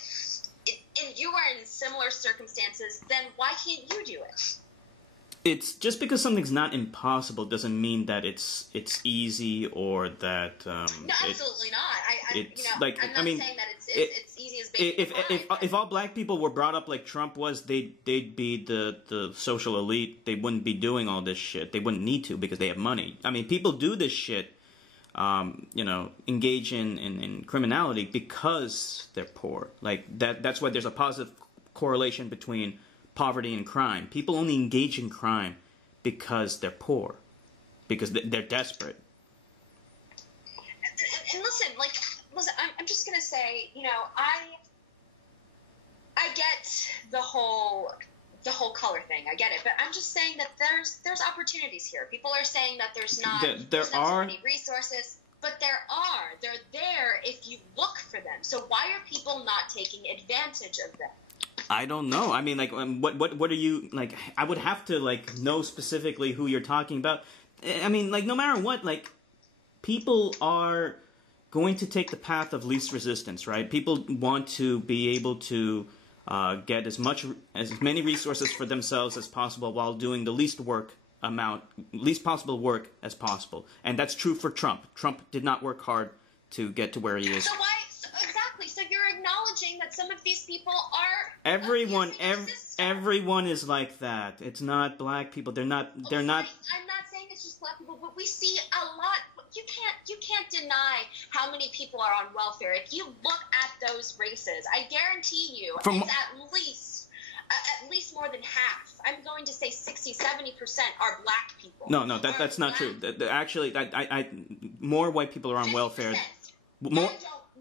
and you are in similar circumstances, then why can't you do it? It's just because something's not impossible doesn't mean that it's easy or that no, absolutely not. It's you know, like, I'm not I mean, saying that it's easy as baking if all black people were brought up like Trump was, they'd be the social elite. They wouldn't be doing all this shit. They wouldn't need to because they have money. I mean, people do this shit, you know, engage in criminality because they're poor. Like that's why there's a positive correlation between poverty and crime. People only engage in crime because they're poor, because they're desperate. And listen, I'm just gonna say, you know, I get the whole color thing. I get it, but I'm just saying that there's opportunities here. People are saying that there's not so many resources, but they're there if you look for them. So why are people not taking advantage of them? I don't know. I mean, like, what are you, like, I would have to, like, know specifically who you're talking about. I mean, like, no matter what, like, people are going to take the path of least resistance, right? People want to be able to get as many resources for themselves as possible while doing the least possible work as possible. And that's true for Trump. Trump did not work hard to get to where he is. So why? Exactly. So you're acknowledging that some of these people are everyone is like that. It's not black people. They're not. I'm not saying it's just black people, but we see a lot. You can't deny how many people are on welfare. If you look at those races, I guarantee you it's at least more than half. I'm going to say 60-70% are black people. No, that's not true. Actually, more white people are on 50%. Welfare. More.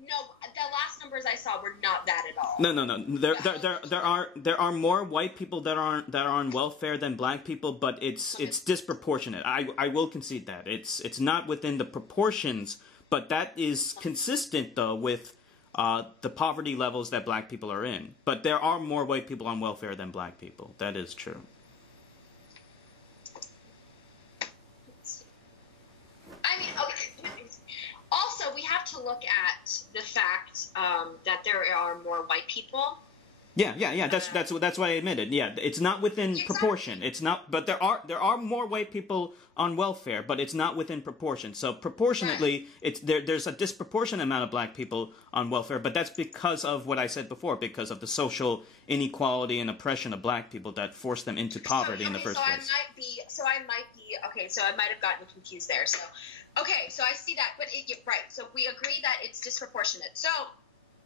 No, the last numbers I saw were not that at all. No. There are more white people that are on welfare than black people, but it's disproportionate. I will concede that it's not within the proportions, but that is consistent though with the poverty levels that black people are in. But there are more white people on welfare than black people. That is true. I mean, okay. Also, we have to look at the fact that there are more white people. Yeah. That's what I admitted. Yeah, it's not within proportion. It's not, but there are more white people on welfare, but it's not within proportion. So proportionately, there's a disproportionate amount of black people on welfare, but that's because of what I said before, because of the social inequality and oppression of black people that forced them into poverty in the first place. So I might have gotten confused there. So, okay, so I see that, but right. So we agree that it's disproportionate. So.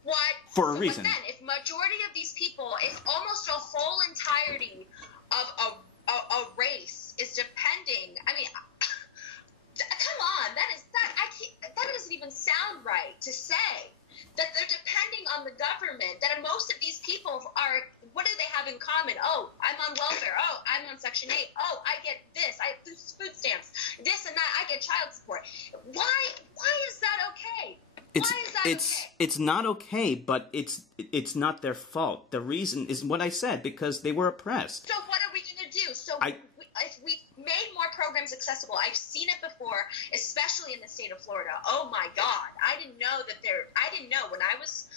What? For a reason. But then, if majority of these people, if almost a whole entirety of a race is depending, I mean, come on, that doesn't even sound right to say that they're depending on the government. That most of these people are, what do they have in common? Oh, I'm on welfare. Oh, I'm on Section 8. Oh, I get this. I have food stamps. This and that. I get child support. Why is that okay? It's not okay, but it's not their fault. The reason is what I said, because they were oppressed. So what are we going to do? So we've made more programs accessible. I've seen it before, especially in the state of Florida. Oh my God, I didn't know when I was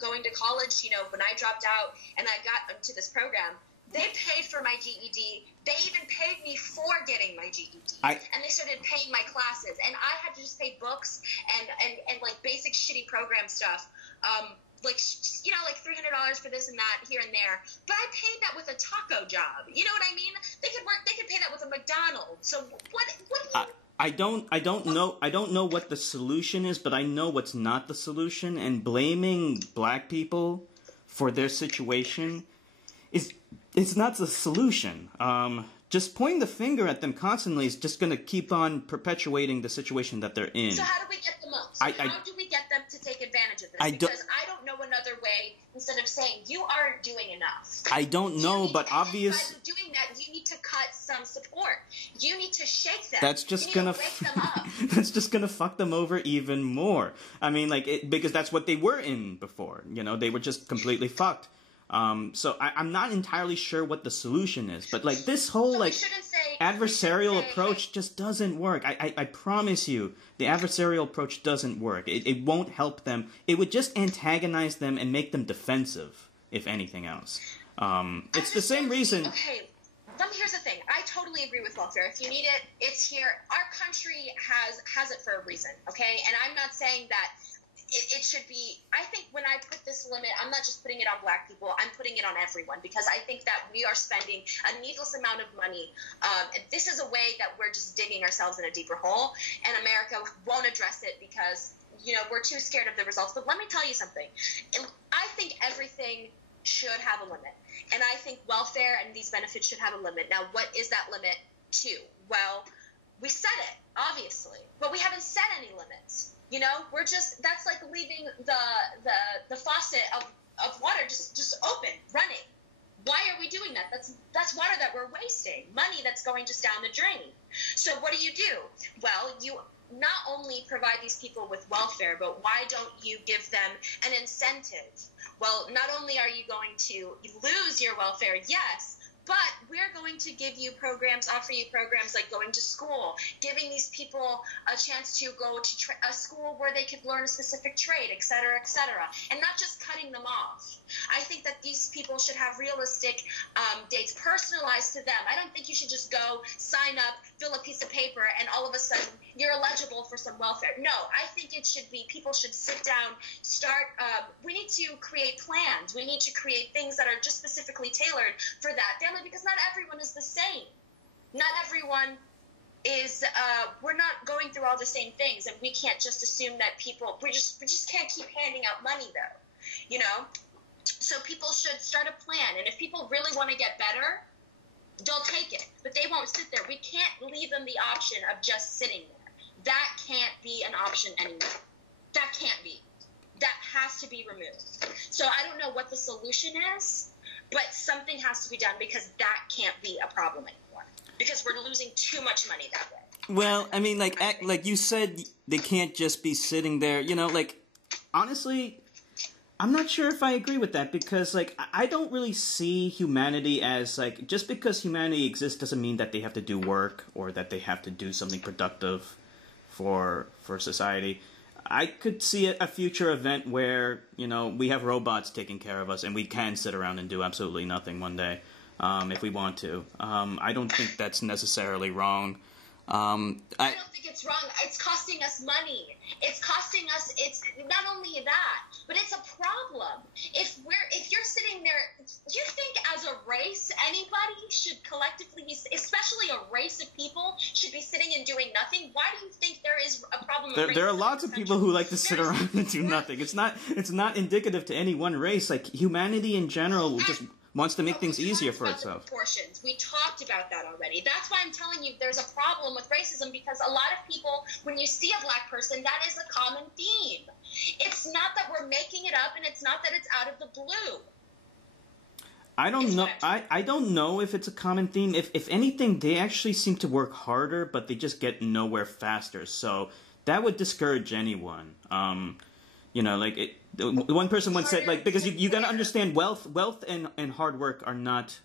going to college. You know, when I dropped out and I got into this program. They paid for my GED. They even paid me for getting my GED. And they started paying my classes. And I had to just pay books and like basic shitty program stuff. Like, you know, like $300 for this and that here and there. But I paid that with a taco job. You know what I mean? They could pay that with a McDonald's. So what I don't know what the solution is, but I know what's not the solution. And blaming black people for their situation it's not the solution. Just pointing the finger at them constantly is just going to keep on perpetuating the situation that they're in. So how do we get them up? How do we get them to take advantage of this? Because I don't know another way instead of saying you aren't doing enough. I don't know, but obviously... Instead of doing that, you need to cut some support. You need to shake them. That's just going to... wake them up. That's just going to fuck them over even more. I mean, like, because that's what they were in before. You know, they were just completely fucked. So I'm not entirely sure what the solution is, but like this whole So like adversarial approach just doesn't work. I promise you, the adversarial approach doesn't work. It won't help them. It would just antagonize them and make them defensive, if anything else. It's the same reason. Okay, here's the thing. I totally agree with welfare. If you need it, it's here. Our country has it for a reason, okay? And I'm not saying that it should be. I think when I put this limit, I'm not just putting it on black people. I'm putting it on everyone, because I think that we are spending a needless amount of money. And this is a way that we're just digging ourselves in a deeper hole, and America won't address it because, we're too scared of the results. But let me tell you something. I think everything should have a limit. And I think welfare and these benefits should have a limit. Now, what is that limit to? Well, we set it, obviously, but we haven't set any limits. We're just, that's like leaving the faucet of water just open, running. Why are we doing that? That's water that we're wasting, money that's going just down the drain. So what do? Well, you not only provide these people with welfare, but why don't you give them an incentive? Well, not only are you going to lose your welfare, yes, but we're going to offer you programs like going to school, giving these people a chance to go to a school where they could learn a specific trade, et cetera, and not just cutting them off. I think that these people should have realistic dates personalized to them. I don't think you should just go sign up, fill a piece of paper, and all of a sudden you're eligible for some welfare. No, I think it should be people should sit down, we need to create plans. We need to create things that are just specifically tailored for that family, because not everyone is the same. Not everyone is, we're not going through all the same things, and we can't just assume that we just can't keep handing out money though, So people should start a plan, and if people really want to get better, they'll take it, but they won't sit there. We can't leave them the option of just sitting there. That can't be an option anymore. That can't be. That has to be removed. So I don't know what the solution is, but something has to be done, because that can't be a problem anymore, because we're losing too much money that way. Well, I mean, like you said, they can't just be sitting there, honestly, I'm not sure if I agree with that, because, I don't really see humanity as, just because humanity exists doesn't mean that they have to do work or that they have to do something productive for society. I could see a future event where, we have robots taking care of us and we can sit around and do absolutely nothing one day, if we want to. I don't think that's necessarily wrong. I don't think it's wrong. It's costing us money. It's not only that, but it's a problem. If you're sitting there, do you think as a race, anybody should collectively be, especially a race of people, should be sitting and doing nothing? Why do you think there is a problem with there are lots of people who like to sit around and do nothing. It's not indicative to any one race. Humanity in general just wants to make things easier for itself. Proportions. We talked about that already. That's why I'm telling you there's a problem with racism, because a lot of people, when you see a black person, that is a common theme. It's not that we're making it up, and it's not that it's out of the blue. I don't know. I don't know if it's a common theme. If anything, they actually seem to work harder, but they just get nowhere faster. So that would discourage anyone. One person once said, because you got to understand wealth and hard work are not,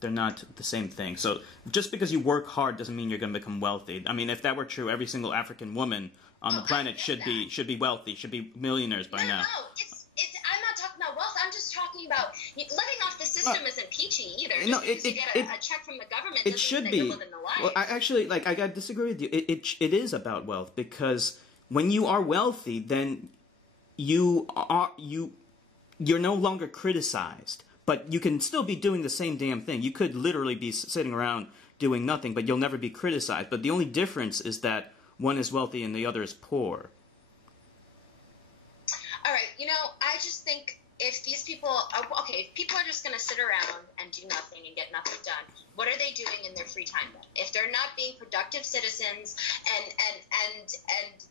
they're not the same thing. So just because you work hard doesn't mean you're going to become wealthy. I mean, if that were true, every single African woman on the planet should be wealthy, should be millionaires by now. No, I'm not talking about wealth. I'm just talking about living off the system isn't peachy either. No, you get a check from the government. It should be. Living the life. Well, I got to disagree with you. It is about wealth, because when you are wealthy, then you're no longer criticized, but you can still be doing the same damn thing. You could literally be sitting around doing nothing, but you'll never be criticized. But the only difference is that one is wealthy and the other is poor. All right, I just think if these people if people are just going to sit around and do nothing and get nothing done, what are they doing in their free time then? If they're not being productive citizens and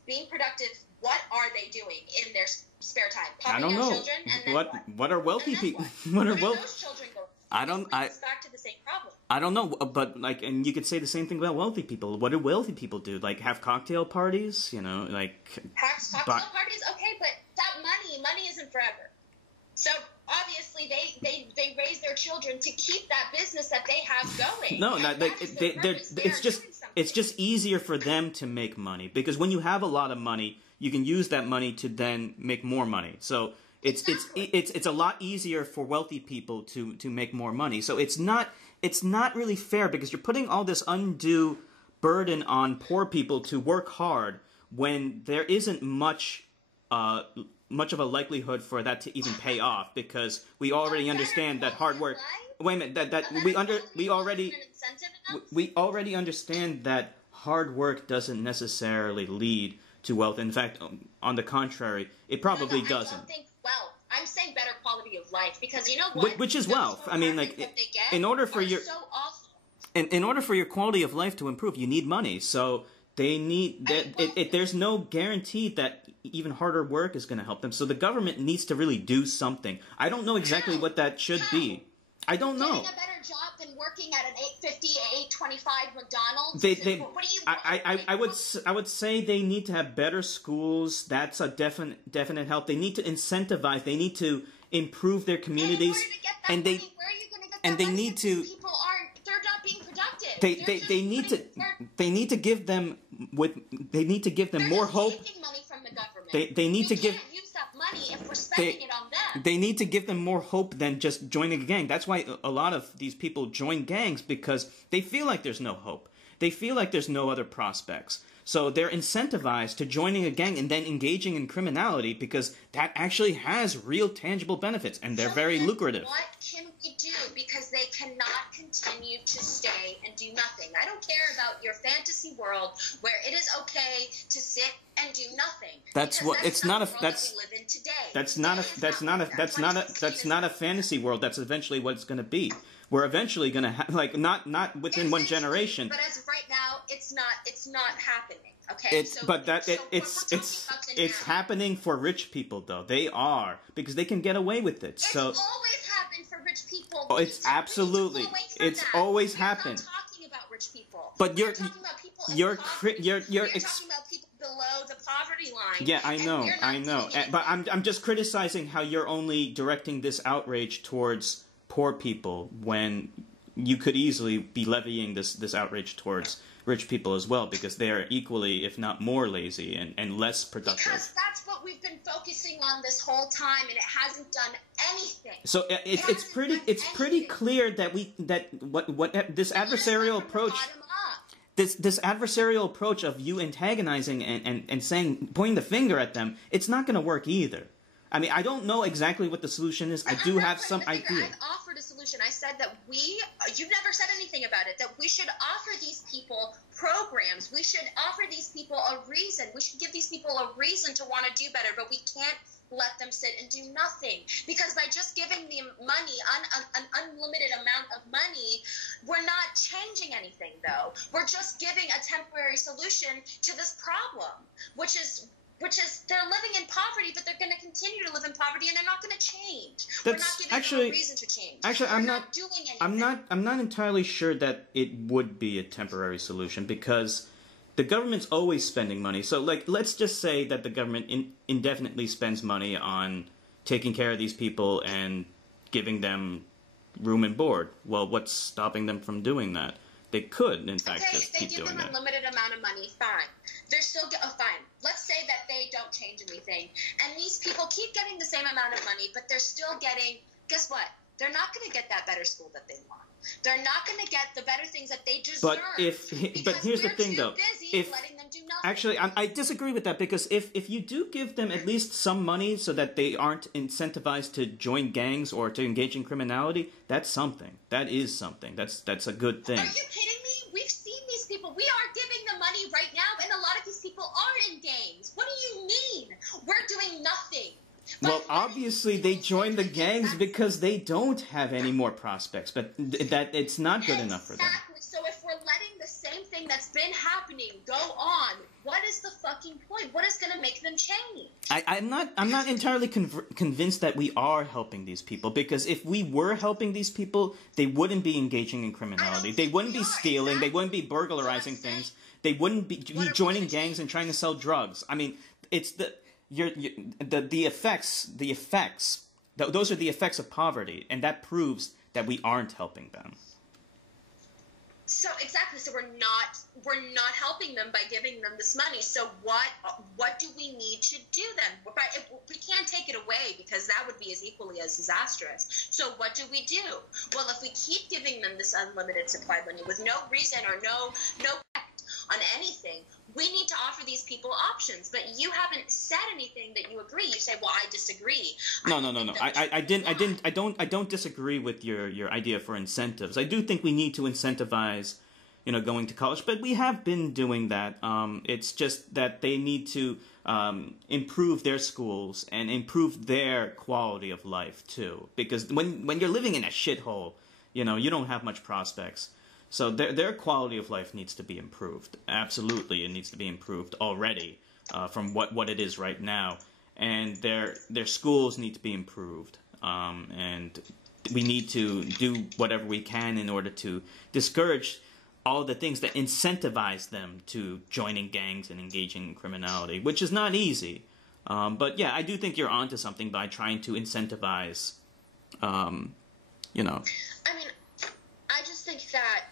being productive, what are they doing in their spare time? I don't know. Children, and then what are wealthy people? What are those children going? It's back to the same problem. I don't know, but and you could say the same thing about wealthy people. What do wealthy people do? Have cocktail parties? Have cocktail parties? Okay, but that money isn't forever. So obviously unfortunately, they raise their children to keep that business that they have going. No, and not, that is their purpose. They are doing something. it's just easier for them to make money, because when you have a lot of money, you can use that money to then make more money. So it's a lot easier for wealthy people to make more money. So it's not really fair, because you're putting all this undue burden on poor people to work hard when there isn't much of a likelihood for that to even pay off, because we already understand that hard work. Wait a minute, we already understand that hard work doesn't necessarily lead to wealth. In fact, on the contrary, it probably doesn't. I don't think wealth. I'm saying better quality of life, because you know what? Which is wealth. I mean, like, in order for your in order for your quality of life to improve, you need money. So they need that. There's no guarantee that even harder work is going to help them. So the government needs to really do something. I don't know exactly what that should be. I don't know. Getting a better job than working at an 8.50, 8.25 McDonald's. What do you want? I would say they need to have better schools. That's a definite help. They need to incentivize. They need to improve their communities. And where are you going to get that money? They need to. People aren't. They're not being productive. They need to give them more hope. Taking money from the government. They need to give. Can't use that money if we're spending it on them. They need to give them more hope than just joining a gang. That's why a lot of these people join gangs, because they feel like there's no hope. They feel like there's no other prospects. So they're incentivized to joining a gang and then engaging in criminality, because that actually has real tangible benefits, and they're very lucrative. What can we do? Because they cannot continue to stay and do nothing. I don't care about your fantasy world where it is okay to sit and do nothing. That's not a fantasy world. That's eventually what it's going to be. We're eventually going to have, like, not within one generation. But as of right now, it's not happening. Okay. It's happening for rich people, though. They are, because they can get away with it. It's always happened for rich people. Oh, it's absolutely. It's always happened. We're not talking about rich people. But we're talking about people you're talking about people below the poverty line. Yeah, I know. But I'm just criticizing how you're only directing this outrage towards poor people when you could easily be levying this outrage towards rich people as well, because they are equally, if not more, lazy and less productive. Because that's what we've been focusing on this whole time, and it hasn't done anything. So it's pretty clear that this adversarial approach. This adversarial approach of you antagonizing and saying, pointing the finger at them, it's not going to work either. I mean, I don't know exactly what the solution is. I do have some idea. I've offered a solution. I said that you've never said anything about it, that we should offer these people programs. We should offer these people a reason. We should give these people a reason to want to do better, but we can't let them sit and do nothing. Because by just giving them money, an unlimited amount of money, we're not changing anything, though. We're just giving a temporary solution to this problem, which is they're living in poverty, but they're going to continue to live in poverty, and they're not going to change. We're not giving them a reason to change. Actually, we're not doing anything. I'm not entirely sure that it would be a temporary solution, because the government's always spending money. So, like, let's just say that the government indefinitely spends money on taking care of these people and giving them room and board. Well, what's stopping them from doing that? They could, in fact, just keep doing that. They give them a limited amount of money, fine. They're still fine. Let's say that they don't change anything, and these people keep getting the same amount of money, but they're still getting. Guess what? They're not going to get that better school that they want. They're not going to get the better things that they deserve. But here's the thing, though. Letting them do nothing. Actually, I disagree with that, because if you do give them at least some money so that they aren't incentivized to join gangs or to engage in criminality, that's something. That is something. That's a good thing. Are you kidding me? We've seen these people. We are giving them money right now, and a lot of these people are in gangs. What do you mean? We're doing nothing. Well, obviously they join the gangs because they don't have any more prospects, but that it's not good enough for them. Exactly. So if we're letting the same thing that's been happening go on, what is the fucking point? What is going to make them change? I'm not entirely convinced that we are helping these people, because if we were helping these people, they wouldn't be engaging in criminality. They wouldn't be stealing. Exactly. They wouldn't be burglarizing things. They wouldn't be joining gangs and trying to sell drugs. I mean, it's the effects those are the effects of poverty, and that proves that we aren't helping them. So exactly. So we're not helping them by giving them this money. So what do we need to do then? We can't take it away because that would be as equally as disastrous. So what do we do? Well, if we keep giving them this unlimited supply of money with no reason or no effect on anything, we need to offer these people options. But you haven't said anything that you agree. You say, "Well, I disagree." No. I don't disagree with your idea for incentives. I do think we need to incentivize, going to college, but we have been doing that. It's just that they need to improve their schools and improve their quality of life too. Because when you're living in a shithole, you don't have much prospects. So their quality of life needs to be improved. Absolutely, it needs to be improved already from what it is right now. And their schools need to be improved. And we need to do whatever we can in order to discourage all the things that incentivize them to joining gangs and engaging in criminality, which is not easy. But yeah, I do think you're onto something by trying to incentivize, I mean, I just think that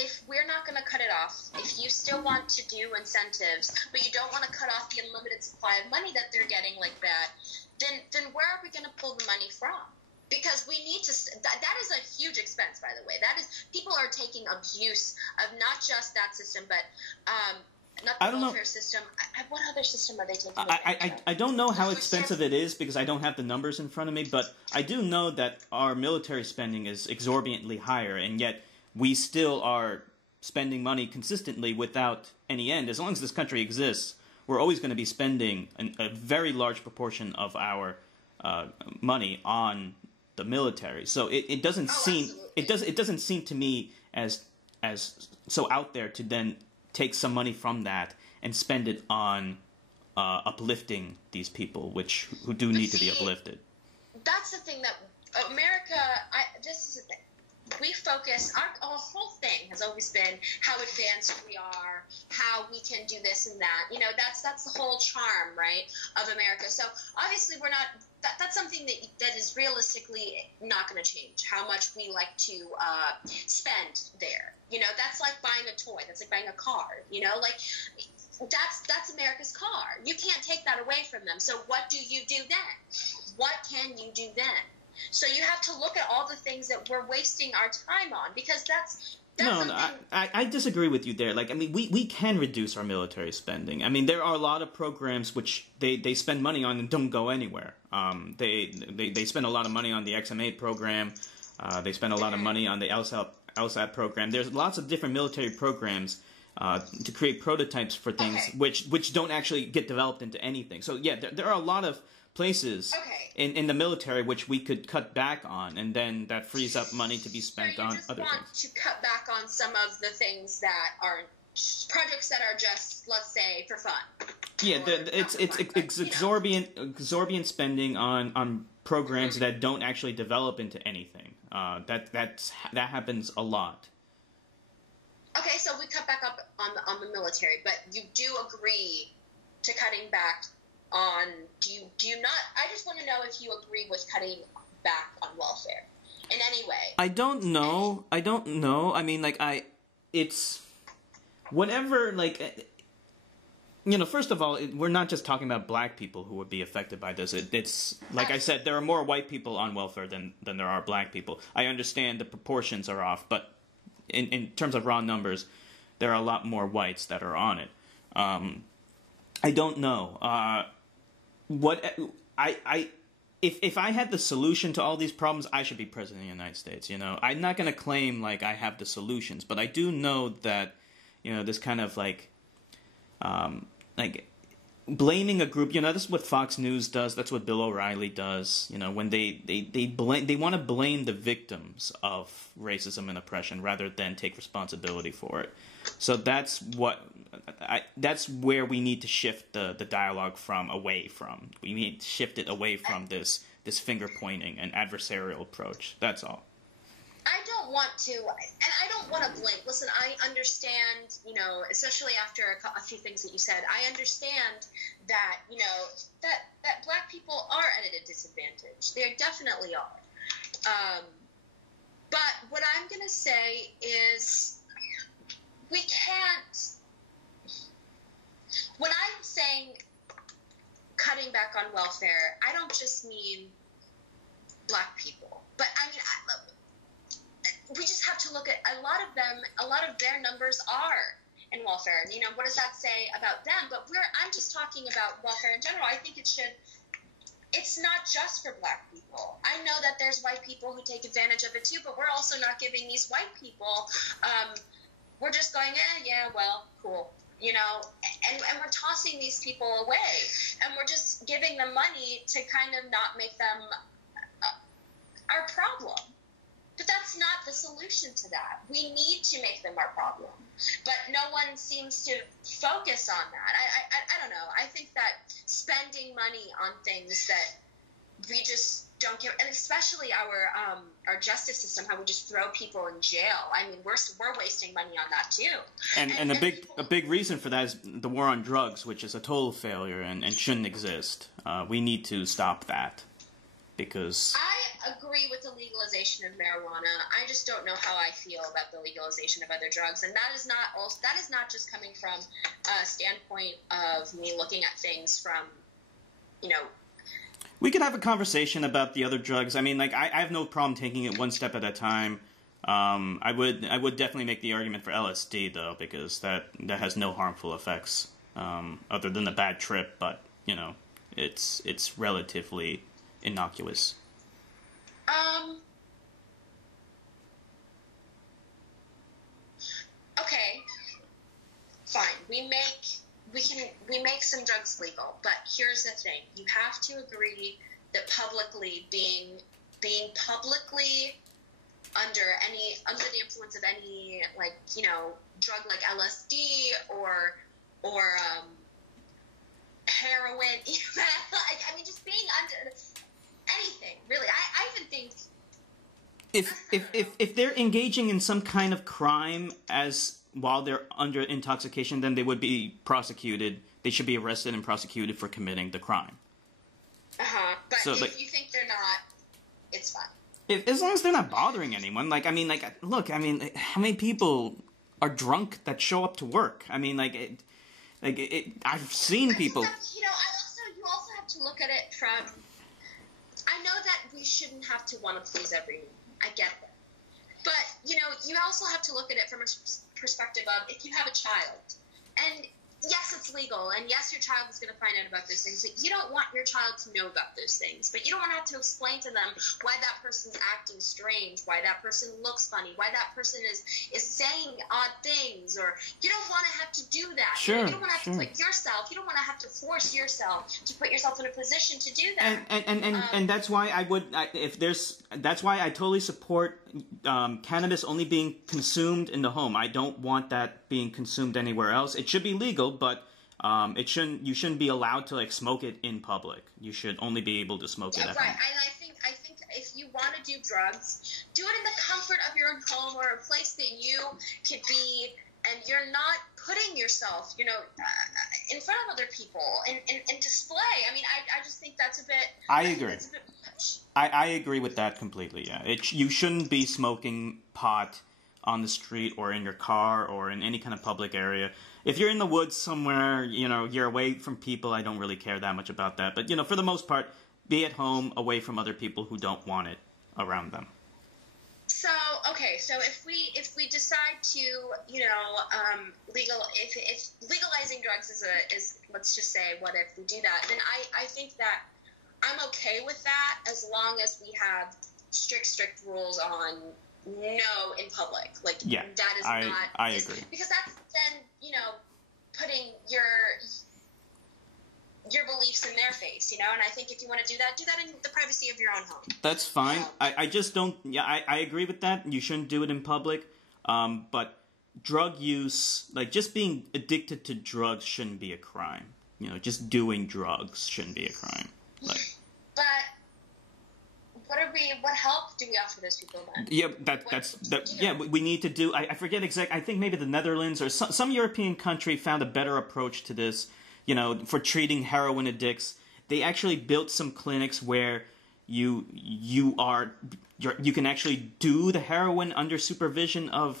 if we're not going to cut it off, if you still want to do incentives, but you don't want to cut off the unlimited supply of money that they're getting like that, then where are we going to pull the money from? Because we need to. That is a huge expense, by the way. That is, people are taking abuse of not just that system, but not the welfare system. What other system are they taking? I don't know how expensive it is because I don't have the numbers in front of me, but I do know that our military spending is exorbitantly higher, and yet we still are spending money consistently without any end. As long as this country exists, we're always going to be spending a very large proportion of our money on the military. So it doesn't seem it doesn't seem to me as so out there to then take some money from that and spend it on uplifting these people, who do need to be uplifted. That's the thing that America. We focus, our whole thing has always been how advanced we are, how we can do this and that. That's the whole charm, right, of America. So obviously we're not, that's something that is realistically not going to change, how much we like to spend there. That's like buying a toy. That's like buying a car, that's America's car. You can't take that away from them. So what do you do then? What can you do then? So you have to look at all the things that we're wasting our time on, because that's no, I disagree with you there. We can reduce our military spending. There are a lot of programs which they spend money on and don't go anywhere. They spend a lot of money on the XM8 program. They spend a lot of money on the LSAT program. There's lots of different military programs to create prototypes for things which don't actually get developed into anything. So yeah, there are a lot of places in the military which we could cut back on, and then that frees up money to be spent on other things. To cut back on some of the things that are projects that are just, let's say, for fun. Yeah, it's exorbitant spending on programs that don't actually develop into anything. That happens a lot. Okay, so we cut back up on the military, but you do agree to cutting back on, do you not? I just want to know if you agree with cutting back on welfare in any way. I don't know. It's whatever. First of all, we're not just talking about black people who would be affected by this. It's like I said, there are more white people on welfare than there are black people. I understand the proportions are off, but in terms of raw numbers, there are a lot more whites that are on it. I don't know. If I had the solution to all these problems, I should be president of the United States. I'm not going to claim I have the solutions, but I do know that this kind of blaming a group. This is what Fox News does. That's what Bill O'Reilly does. When they want to blame the victims of racism and oppression rather than take responsibility for it. So that's where we need to shift the dialogue away from. We need to shift it away from this finger pointing and adversarial approach. That's all. I don't don't want to, and I don't want to blame. Listen, I understand, especially after a few things that you said, I understand that, that Black people are at a disadvantage. They definitely are. But what I'm going to say is we can't, when I'm saying cutting back on welfare, I don't just mean Black people. But I mean, we just have to look at a lot of their numbers are in welfare. And, what does that say about them? But I'm just talking about welfare in general. I think it's not just for Black people. I know that there's white people who take advantage of it too, but we're also not giving these white people, we're just going, yeah, well, cool. And we're tossing these people away, and we're just giving them money to kind of not make them our problem. But that's not the solution to that. We need to make them our problem. But no one seems to focus on that. I don't know. I think that spending money on things that we just don't care, and especially our justice system, how we just throw people in jail. I mean, we're wasting money on that too. And a big reason for that is the war on drugs, which is a total failure and shouldn't exist. We need to stop that, because I agree with the legalization of marijuana. I just don't know how I feel about the legalization of other drugs, and that is not just coming from a standpoint of me looking at things from, we could have a conversation about the other drugs. I mean, like, I have no problem taking it one step at a time. I would definitely make the argument for LSD, though, because that has no harmful effects, other than the bad trip, but, it's relatively innocuous. Okay, fine. We make some drugs legal, but here's the thing: you have to agree that publicly being publicly under the influence of any drug like LSD or heroin, I mean, just being under anything really. I even think if they're engaging in some kind of crime while they're under intoxication, then they would be prosecuted. They should be arrested and prosecuted for committing the crime. But so, if you think they're not, it's fine. As long as they're not bothering anyone. Look, how many people are drunk that show up to work? I mean, I've seen people. You also have to look at it from. I know that we shouldn't have to want to please everyone. I get that. But, you also have to look at it from a perspective of if you have a child, and yes, it's legal, and yes, your child is going to find out about those things, but you don't want your child to know about those things, but you don't want to have to explain to them why that person's acting strange, why that person looks funny, why that person is saying odd things, or you don't want to have to do that. Sure, you don't want to have to put yourself, you don't want to have to force yourself to put yourself in a position to do that. And that's why that's why I totally support cannabis only being consumed in the home. I don't want that being consumed anywhere else. It should be legal, but you shouldn't be allowed to smoke it in public. You should only be able to smoke it at home. Right, and I think if you want to do drugs, do it in the comfort of your own home or a place that you could be, and you're not putting yourself, in front of other people in display. I mean, I just think that's a bit. I agree. I agree with that completely. Yeah, you shouldn't be smoking pot on the street or in your car or in any kind of public area. If you're in the woods somewhere, you're away from people, I don't really care that much about that. But, for the most part, be at home away from other people who don't want it around them. So, okay, so if we decide to, if legalizing drugs is let's just say, what if we do that, then I think that I'm okay with that as long as we have strict rules on no in public. That is not. I agree. Because that's then, putting your beliefs in their face, and I think if you want to do that in the privacy of your own home. That's fine. I just don't. Yeah, I agree with that. You shouldn't do it in public. But drug use, just being addicted to drugs, shouldn't be a crime. Just doing drugs shouldn't be a crime. But What help do we offer those people then? Yeah, yeah, we need to do. I forget exactly. I think maybe the Netherlands or some European country found a better approach to this. For treating heroin addicts, they actually built some clinics where you can actually do the heroin under supervision of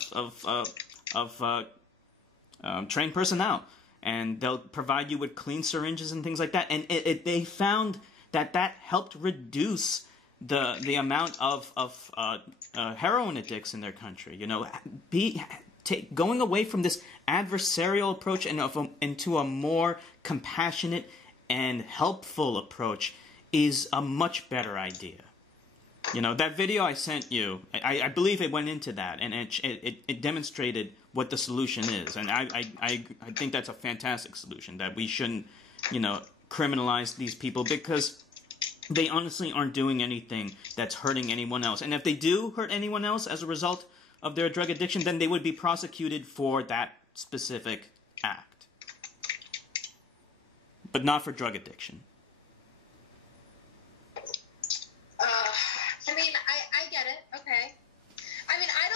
trained personnel, and they'll provide you with clean syringes and things like that. And they found that helped reduce the amount of heroin addicts in their country. Going away from this adversarial approach and into a more compassionate and helpful approach is a much better idea. That video I sent you, I believe it went into that, and it demonstrated what the solution is, and I think that's a fantastic solution, that we shouldn't, criminalize these people, because they honestly aren't doing anything that's hurting anyone else. And if they do hurt anyone else as a result of their drug addiction, then they would be prosecuted for that specific act. But not for drug addiction. I get it. Okay. I mean, I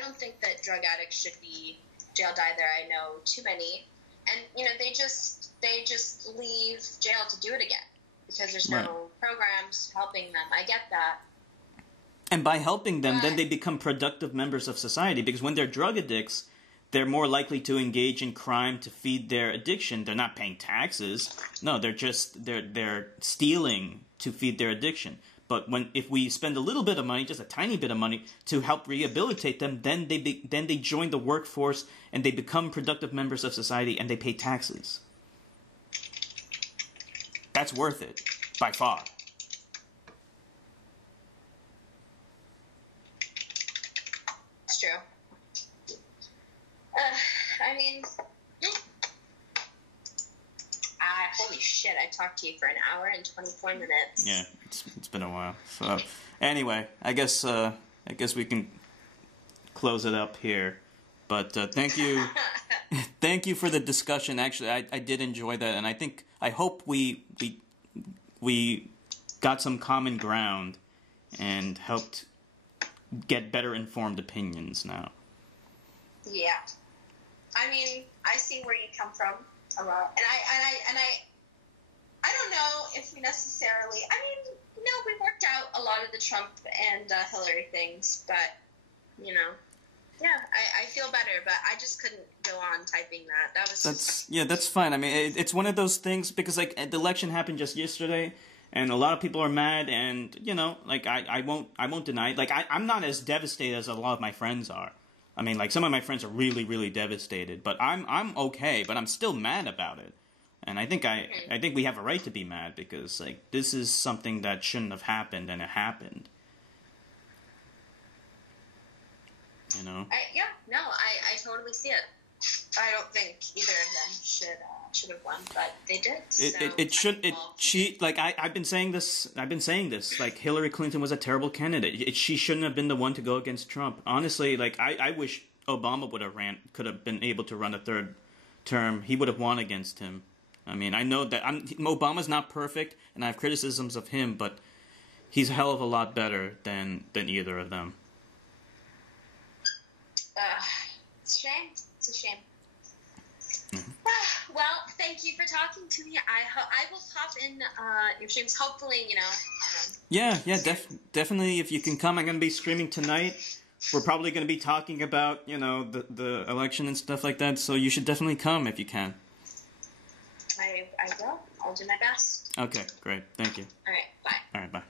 don't think that drug addicts should be jailed either. I know too many, and they just leave jail to do it again because there's no programs helping them. I get that. And by helping them, then they become productive members of society, because when they're drug addicts, they're more likely to engage in crime to feed their addiction. They're not paying taxes. No, they're stealing to feed their addiction. But if we spend a little bit of money, just a tiny bit of money, to help rehabilitate them, then they join the workforce and they become productive members of society and they pay taxes. That's worth it, by far. It's true. I mean, holy shit! I talked to you for an hour and 24 minutes. Yeah, it's been a while. So anyway, I guess we can close it up here. But thank you, thank you for the discussion. Actually, I did enjoy that, and I hope we got some common ground and helped get better informed opinions now. Yeah. I mean, I see where you come from a lot, and I don't know if we necessarily. I mean, we worked out a lot of the Trump and Hillary things, but yeah, I feel better, but I just couldn't go on typing that. That's fine. I mean, it's one of those things, because the election happened just yesterday, and a lot of people are mad, and I won't deny it. I'm not as devastated as a lot of my friends are. I mean, some of my friends are really, really devastated, but I'm okay, but I'm still mad about it. And I think we have a right to be mad, because this is something that shouldn't have happened, and it happened. I totally see it. I don't think either of them should have won, but they did. I've been saying this. Hillary Clinton was a terrible candidate. She shouldn't have been the one to go against Trump. Honestly, I wish Obama could have been able to run a third term. He would have won against him. I mean, I know that Obama's not perfect, and I have criticisms of him, but he's a hell of a lot better than either of them. It's a shame. It's a shame. Mm-hmm. Well, thank you for talking to me. I will pop in your streams, hopefully, Definitely. If you can come, I'm going to be streaming tonight. We're probably going to be talking about, the election and stuff like that, so you should definitely come if you can. I will. I'll do my best. Okay, great. Thank you. All right, bye. All right, bye.